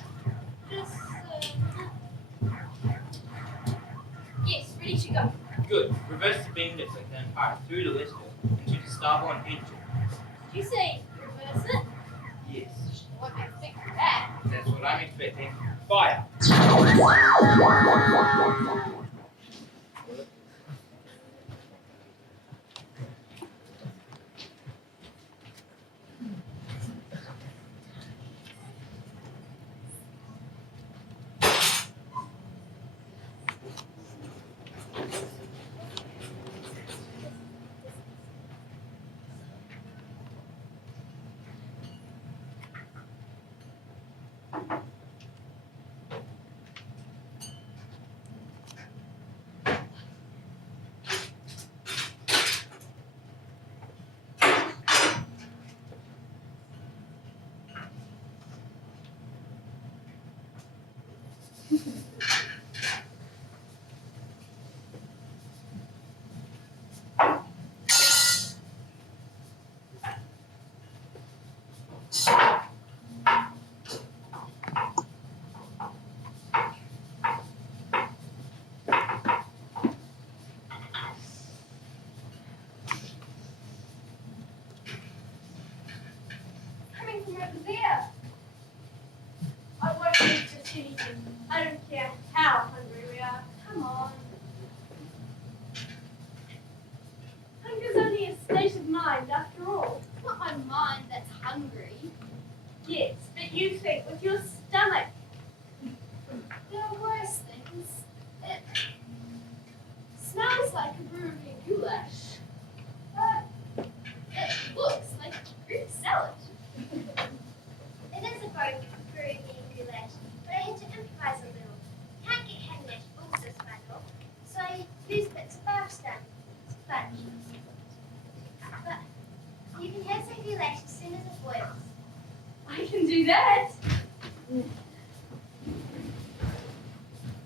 This, yes, ready to go. Good. Reverse the beam deflector and fire through the left wall into the starboard engine. Did you say reverse it? Yes. What makes think of that? That's what I'm expecting. Fire!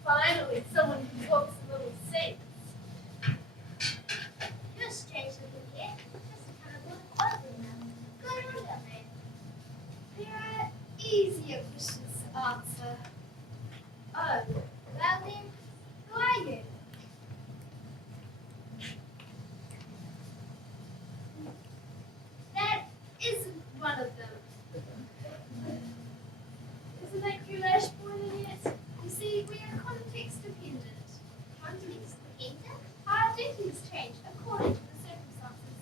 Finally, someone who talks a little sense. You're strange looking kid. Just kind of look ugly now. What's going on down there? There are easier questions to answer. Oh, well then, who are you? That isn't one of them. Isn't that gulash boiling yet? You see, we are context dependent. Context dependent? Our duties change according to the circumstances.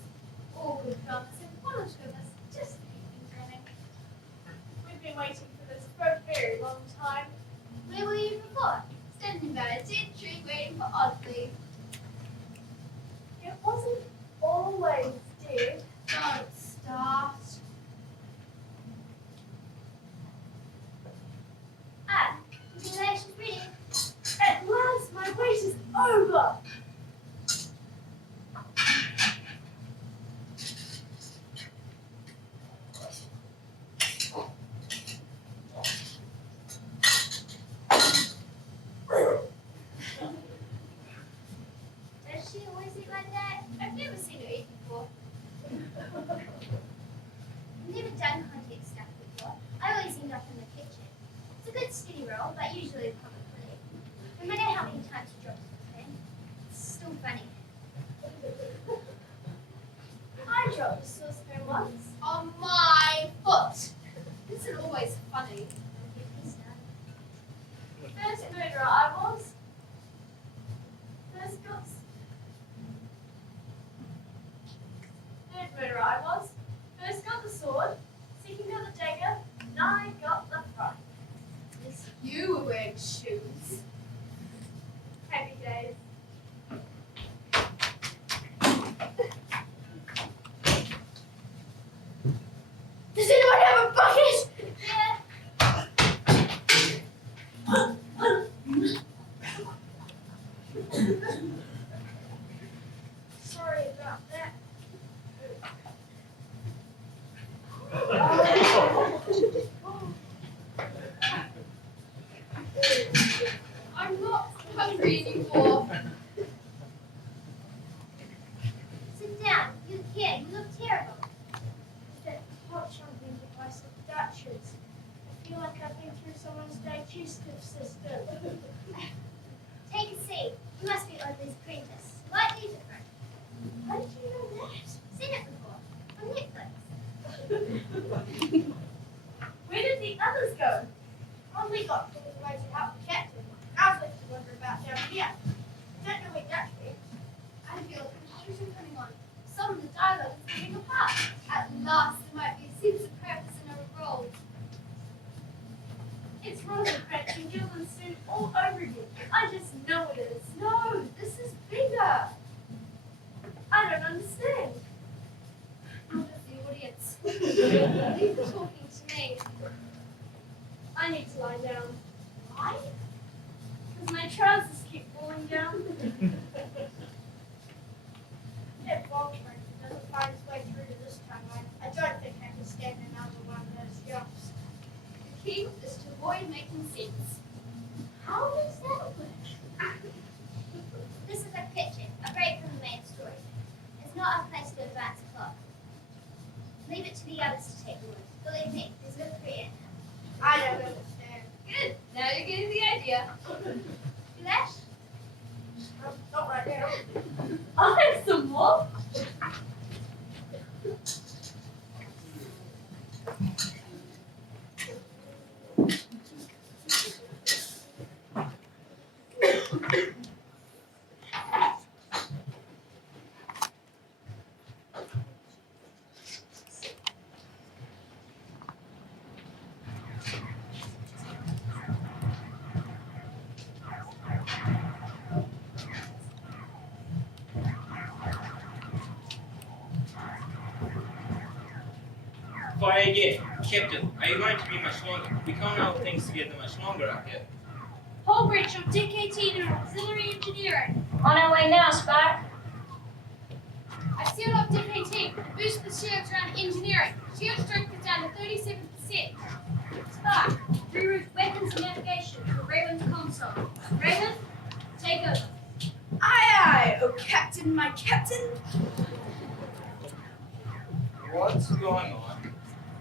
All good dramas have one or two of us just to keep things running. We've been waiting for this for a very long time. Where were you before? Standing by a dead tree waiting for Oddly. It wasn't always dead. Don't start. Ah, the goulash is ready. At last, my wait is over. Does she always eat like that? I've never seen her eat before. I've never done context stuff before. I always end up in the kitchen. It's a good steady roll, but usually a common plate. No matter how many times you drop the pan, it's still funny. I dropped the saucepan once. On my foot. This is always funny. Don't get me started. First murderer I was. First got. Third murderer I was. First got the sword. Second got the dagger. And I got the front. Yes, you were wearing shoes. Happy days. Does anyone have a bucket? Yeah. Sorry about that. I'm not hungry anymore. Sit down. You can't. You look terrible. That hot chomping device of Dutch's. I feel like I've been through someone's digestive system. Take a seat. You must be Oddly's apprentice. Slightly different. How did you know that? Seen it before. On Netflix. Where did the others go? Only got pulled away to help the captain. I was left to wonder about down here. I don't know where Dutch went. I feel a confusion coming on. Some of the dialogue is coming apart. At last, there might be a sense of purpose in our role. It's Rosencrantz and Guildenstern all over again. I just know it is. No, this is bigger. I don't understand. Not as the audience. Leave the talking to me. I need to lie down. Why? Because my trousers keep falling down. If Volkswagen doesn't find its way through to this timeline, I don't think I can stand another one of those jumps. The key is to avoid making sense. How does that work? This is a kitchen, a break from the main story. It's not a place to advance a plot. Leave it to the others to take the word. Believe me, there's no creator. I don't understand. Good. Now you're getting the idea. Gulash? Not right now. I'll have some more. Fire again. Captain, are you going to be much longer? We can't hold things together much longer up here. Whole branch of DKT and auxiliary engineering. On our way now, Spark. I sealed up DKT. Boost the shields around engineering. Shield strength is down to 37%. Spark, reroute weapons and navigation to Raven's console. Raven, captain, my captain. What's going on?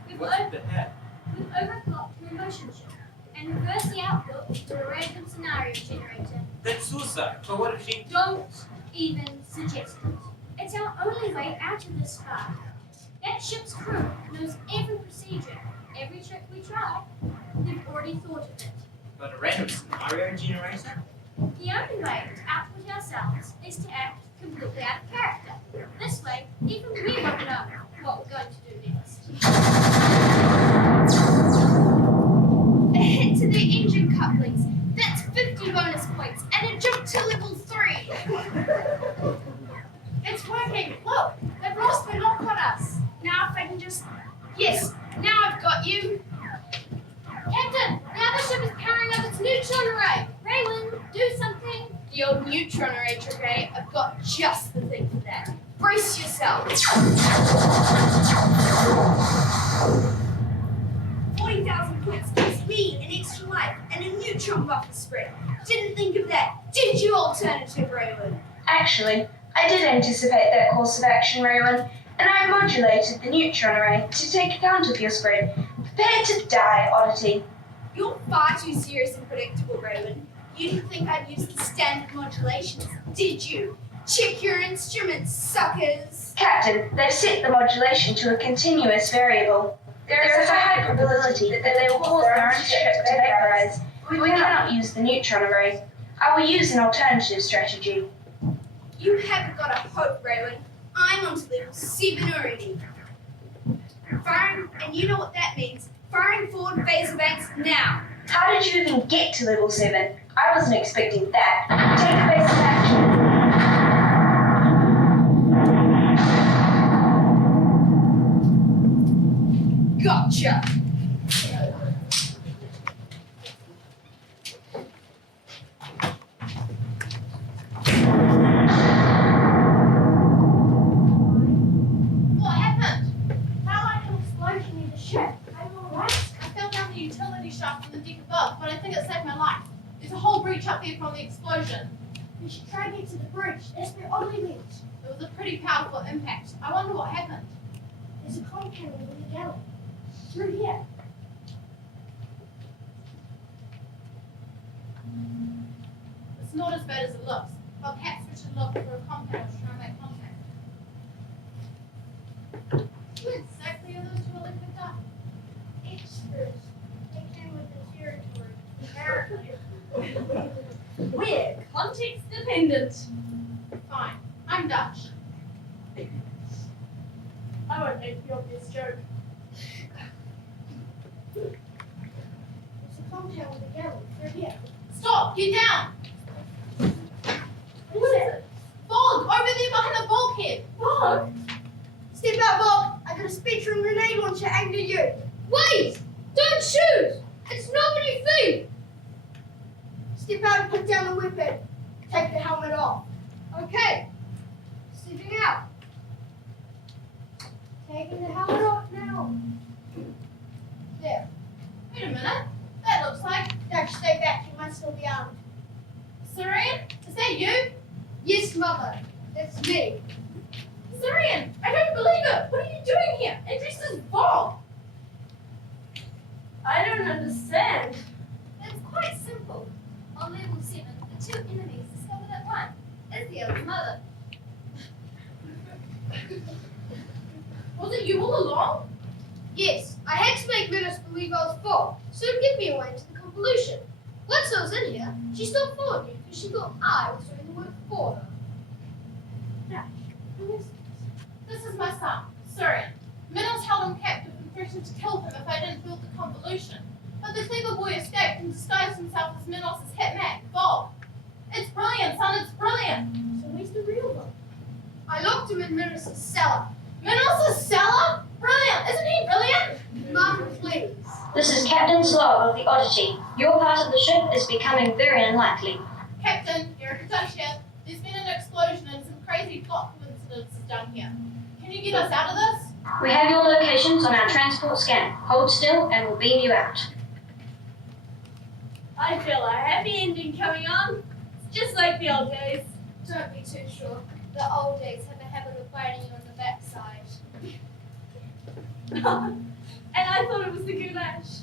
We've What's the heck? overclocked the motion chip and reversed the output to a random scenario generator. That's suicide. But what if she... Don't even suggest it. It's our only way out of this fire. That ship's crew knows every procedure, every trick we try. They've already thought of it. But a random scenario generator? The only way to output ourselves is to act completely out of character. This way, even we won't know what we're going to do next. A hit to the engine couplings. That's 50 bonus points and a jump to level 3. It's working. Look, they've lost their lock on us. Now if I can just... Yes, now I've got you. Captain, the other ship is powering up its neutron array. Raywin, do something. The old neutron array trick, eh? I've got just the thing for that. Brace yourself. 40,000 points gives me an extra life and a neutron buffer spread. Didn't think of that, did you, alternative Raywin? Actually, I did anticipate that course of action, Raywin, and I modulated the neutron array to take account of your spread. Prepare to die, Oddity. You're far too serious and predictable, Raywin. You didn't think I'd use the standard modulations, did you? Check your instruments, suckers! Captain, they've set the modulation to a continuous variable. There is a high probability that they will cause their own ship to vaporize. We cannot use the neutron array. I will use an alternative strategy. You haven't got a hope, Raywin. I'm on to level 7 already. Firing, and you know what that means. Firing forward phaser banks now. How did you even get to level 7? I wasn't expecting that. Take a base of action. Gotcha! What happened? Felt like an explosion in the ship. Are you alright? I fell down the utility shaft from the deck above, but I think it saved my life. There's a whole breach up there from the explosion. We should try and get to the bridge. That's where Ollie went. It was a pretty powerful impact. I wonder what happened. There's a compound in the galley. Through here. It's not as bad as it looks. Well, perhaps we should look for a compound to try and make contact. What exactly are those two they picked up? Extras. They came with the territory. Apparently. We're context dependent. Fine. I'm Dutch. I won't make the obvious joke. There's a compound with a galley. Through here. Stop! Get down! What is it? Fog! Over there behind the bulkhead! Fog? Step out, Bob. I got a spectrum grenade launcher aimed at you. Wait! Don't shoot! It's nobody thief! Step out and put down the weapon. Take the helmet off. Okay. Stepping out. Taking the helmet off now. There. Wait a minute. That looks like Dutch, stay back. You might still be armed. Syrian? Is that you? Yes, Mother. That's me. Syrian! I don't believe it! What are you doing here? And dressed as Bob! I don't understand. It's quite simple. On level 7, the two enemies discover that one is the other's mother. Was it you all along? Yes, I had to make Meadows believe I was Bob, so it'd give me away into the convolution. Once I was in here, she stopped following me because she thought I was doing the work for her. Who is this? This is my son, Syrian. Minos held him captive and threatened to kill him if I didn't build the convolution. But the clever boy escaped and disguised himself as Minos' hitman, Bob. It's brilliant, son, it's brilliant. So where's the real one? I locked him in Minos' cellar. Minos' cellar? Brilliant, isn't he brilliant? Mom, please. This is Captain's log of the Oddity. Your part of the ship is becoming very unlikely. Captain, Erica Dutch here. There's been an explosion and some crazy plot coincidences down here. Can you get us out of this? We have your locations on our transport scan. Hold still and we'll beam you out. I feel a happy ending coming on. It's just like the old days. Don't be too sure. The old days have a habit of biting you on the backside. And I thought it was the goulash.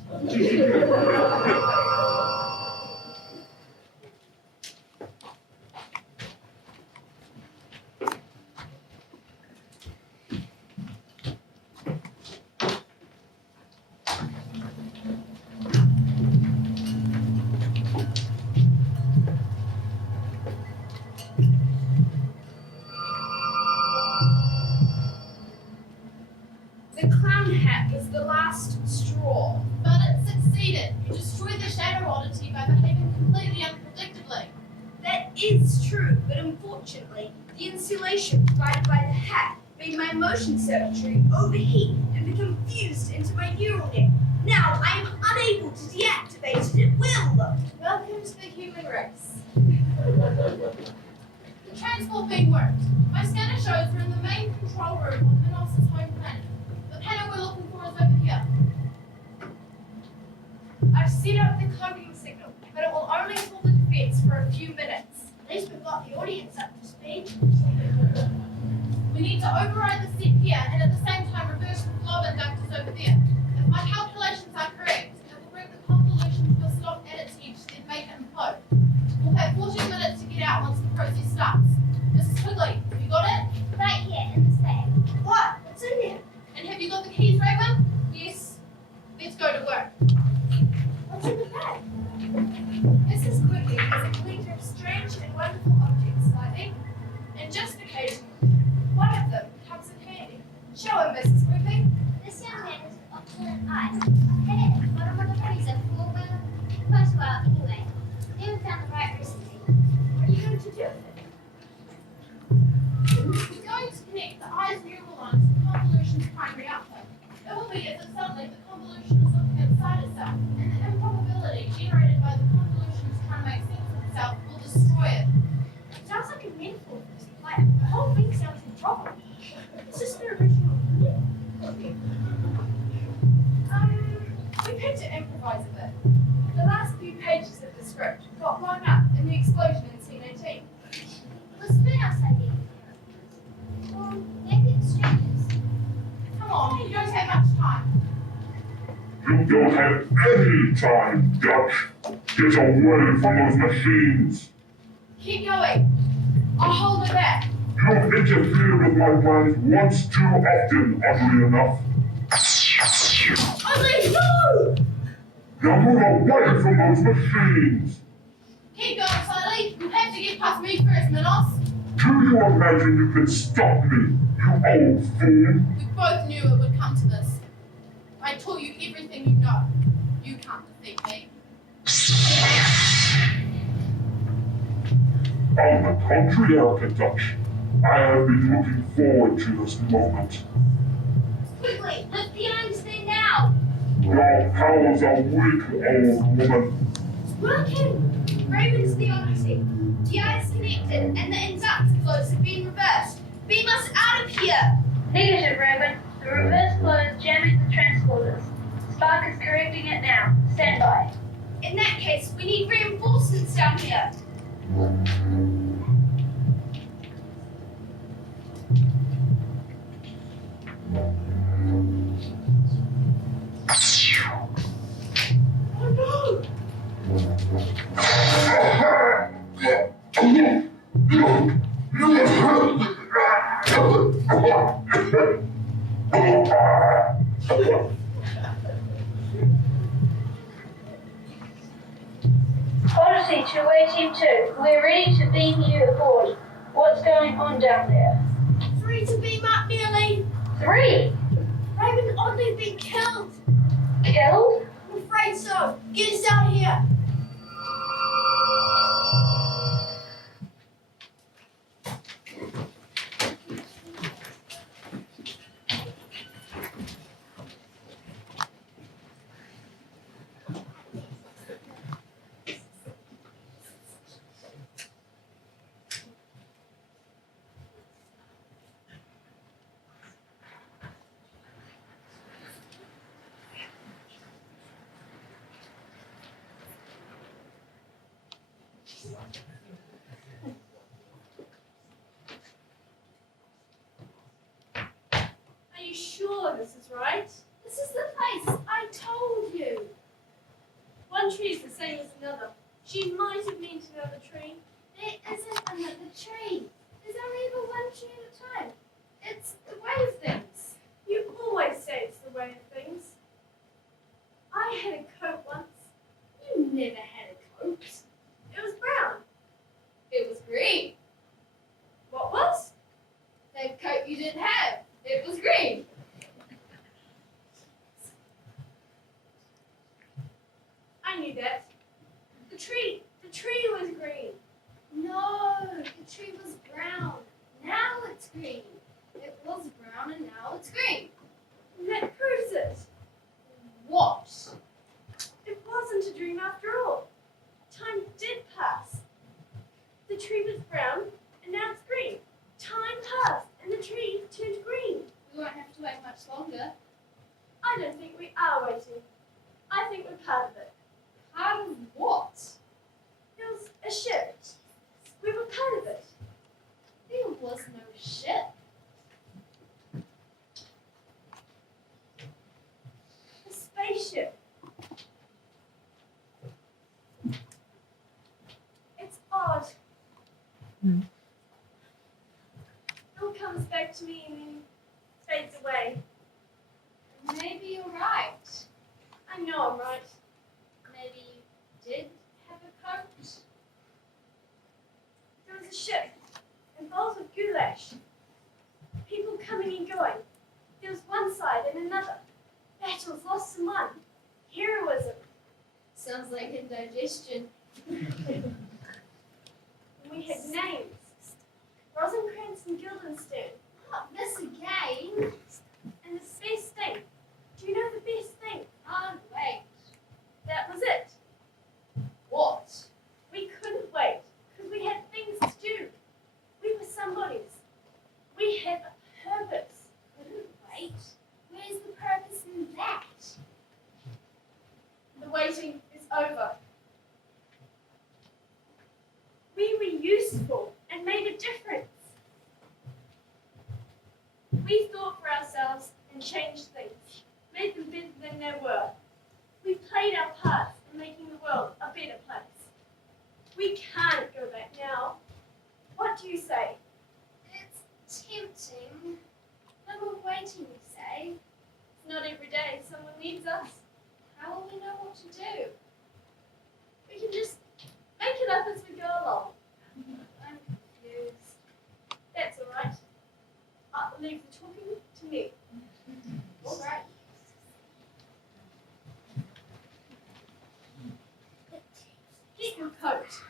The clown hat was the last straw. But it succeeded. You destroyed the shadow oddity by behaving completely unpredictably. That is true, but unfortunately, the insulation provided by the hat made my motion circuitry overheat and become fused into my neural net. Now I am unable to deactivate it at will. Welcome to the human race. The transport beam worked. My scanner shows we're in the main control room on Minos' home planet. The panel we're looking for is over here. I've set up the cloaking signal, but it will only hold the defense for a few minutes. At least we've got the audience up to speed. We need to override the set here and at the same time reverse the flow inductors over there. If my calculations are correct, it will bring the convolution to a stop at its edge, then make it implode. We'll have 14 minutes to get out once the process starts. Mrs. Quigley, have you got it? Right here in this bag. What? What's in there? And have you got the keys, Raven? Yes. Let's go to work. What's in the bag? Mrs. Quigley has a collection of strange and wonderful objects, slightly, and just occasionally, one of them comes in handy. Show him, Mrs. Quigley. This young man has opulent eyes. Okay, but I'm on the freezer for quite a while anyway. We haven't found the right recipe. What are you going to do with it? We're going to connect the eye's neural lines to the convolution's primary output. It will be as if suddenly the convolution is looking inside itself, and the improbability generated by the convolution's trying to make sense of itself will destroy it. It sounds like a metaphor. Like, the whole thing sounds improbable. Is this the original meaning? We had to improvise a bit. The last few pages of the script got blown up in the explosion in scene 18. Was Minos idea? Or maybe it's strangers. Come on, you don't have much time. You don't have any time, Dutch. Get away from those machines. Keep going. I'll hold it back. You've interfered with my plans once too often, oddly enough. Ollie, no! Now move away from those machines. Keep going, Sally. You have to get past me first, Minos. Do you imagine you can stop me, you old fool? We both knew it would come to this. I told you everything you know. You can't defeat me. On the contrary, Erica Dutch, I have been looking forward to this moment. Quickly, lift the arms thing now. Your powers are weak, old woman. Working! Raven's the odyssey. The eye is connected and the inductor flows have been reversed. Beam us out of here! Negative, Raven. The reverse flow is jamming the transporters. Spark is correcting it now. Stand by. In that case, we need reinforcements down here. Oh Odyssey to away Team 2. We're ready to beam you aboard. What's going on down there? no! 3 to beam up nearly. 3! Raven oddly been killed. Killed? I'm afraid so. Get us out of here. this is right. This is the place. I told you. One tree is the same as another. She might have meant another tree. There isn't another tree. There's only ever one tree at a time. It's the way of things. You always say it's the way of things. I had a coat once. You never had a coat. It was brown. It was green. What was? The coat you didn't have. It was green. I knew that. The tree was green. No, the tree was brown. Now it's green. It was brown and now it's green. And that proves it. What? It wasn't a dream after all. Time did pass. The tree was brown and now it's green. Time passed and the tree turned green. We won't have to wait much longer. I don't think we are waiting. I think we're part of it. Part of what? There was a ship. We were part of it. There was no ship. A spaceship. It's odd. It all comes back to me and then fades away. Maybe you're right. I know I'm right. Maybe you did have a coat. There was a ship and bowls of gulash. People coming and going. There was one side and another. Battles lost and won. Heroism. Sounds like indigestion. And we had names. Rosencrantz and Guildenstern. Not this again. And the best thing. Do you know the best thing? Can't wait. That was it. What? We couldn't wait because we had things to do. We were somebodies. We had a purpose. Couldn't wait? Where's the purpose in that? The waiting is over. We were useful and made a difference. We thought for ourselves and changed things, made them better than they were. We played our parts in making the world a better place. We can't go back now. What do you say? It's tempting. But we're waiting, you say. Not every day someone needs us. How will we know what to do? We can just make it up as we go along. I'm confused. That's all right. I'll leave the talking to me. All right. Get your coat.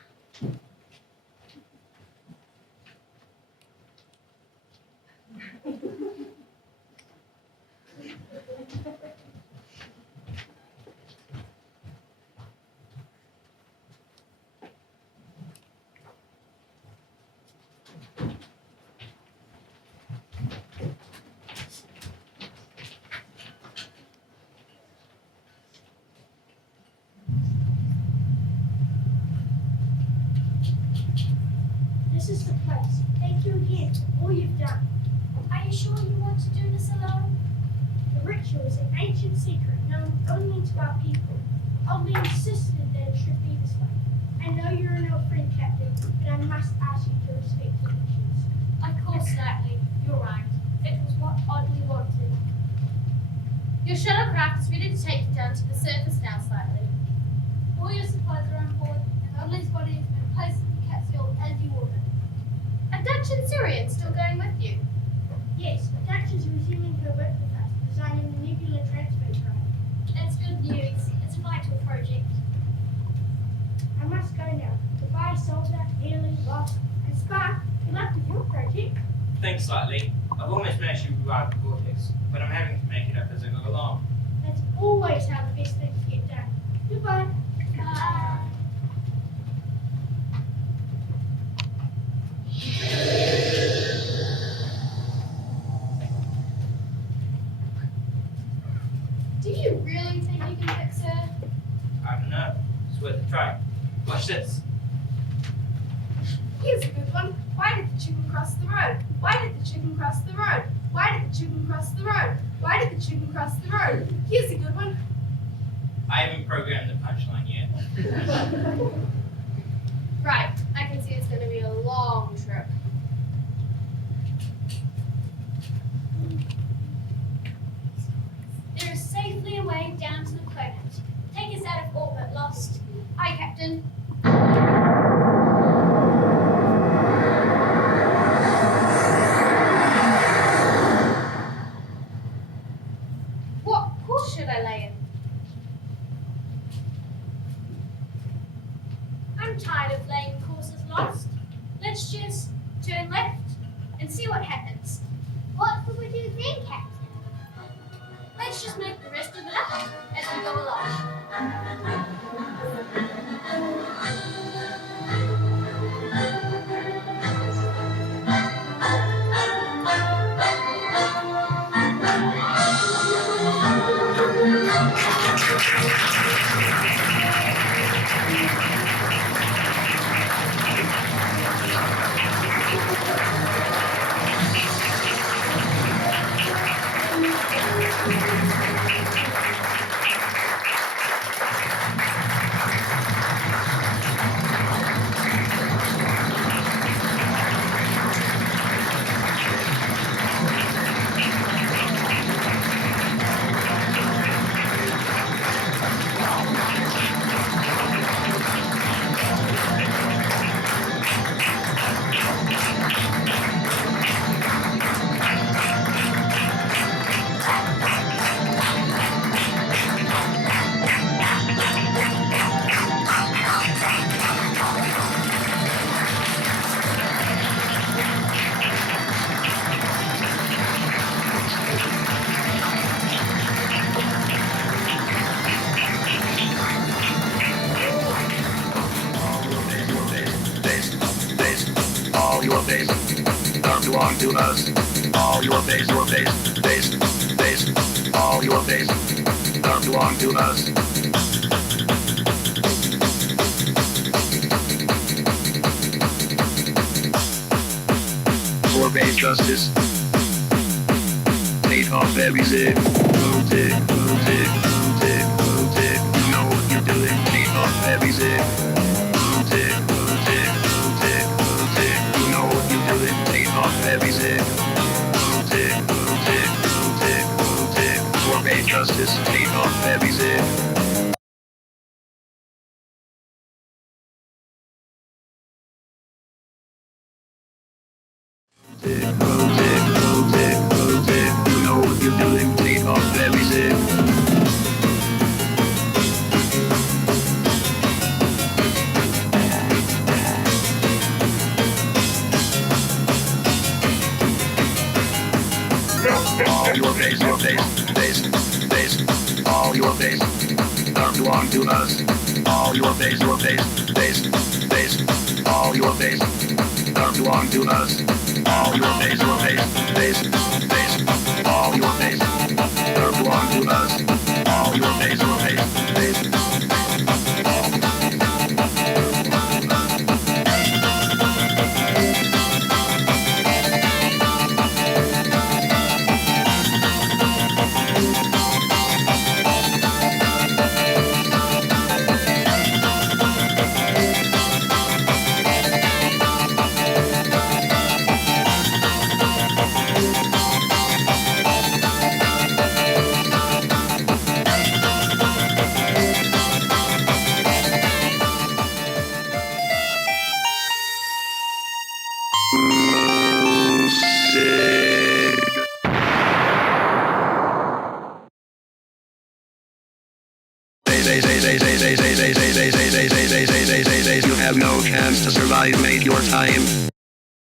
This is the place. Thank you again for all you've done. Are you sure you want to do this alone? The ritual is an ancient secret known only to our people. Only insisted that it should be this way. I know you're an old friend, Captain, but I must ask you to respect the wishes. Of course, slightly. You're right. It was what oddly wanted. Your shuttlecraft is ready to take you down to the surface now, slightly. All your supplies are on board, and Oddly's body has been placed in the capsule as you ordered. A Dutch Syrian still going with you? Yes, Dutch is resuming her work with us, designing the nebula transfer drive. That's good news. It's a vital project. I must go now. Goodbye, Soldier, Haley, Ross, and Spark. Good luck with your project. Thanks slightly. I've almost managed to revive the vortex, but I'm having to make it up as I go along. That's always how the best things get done. Goodbye. Bye. Do you really think you can fix her? I don't know. It's worth a try. Watch this. Here's a good one. Why did the chicken cross the road? Why did the chicken cross the road? Why did the chicken cross the road? Why did the chicken cross the road? Here's a good one. I haven't programmed the punchline yet. Right, I can see it's going to be a long trip. They're safely away down to the planet. Take us out of orbit, Lost. Aye, Captain. What course should I lay in? I'm tired of laying courses, Lost. Let's just turn left and see what happens. What will we do then, Captain? Let's just make the rest of it up as we go along. All your base, don't belong to us. All your base, all your base, don't belong to us. For base justice, take off every zip. Move it, move it, move it, move it. You know what you're doing. Take off every zip. Move it, move it, move it, move it. You know what you're doing. Take off every zip. Move it, move it, move it, move it. For base justice, take off every zip. Move it, move it, move it. You know what you're doing. Take off every zip. All your base, all your base, don't belong to us. All your base, all your base, don't belong to us. All your base, all your base, don't belong to us. All your base, you have no chance to survive, mate, your time.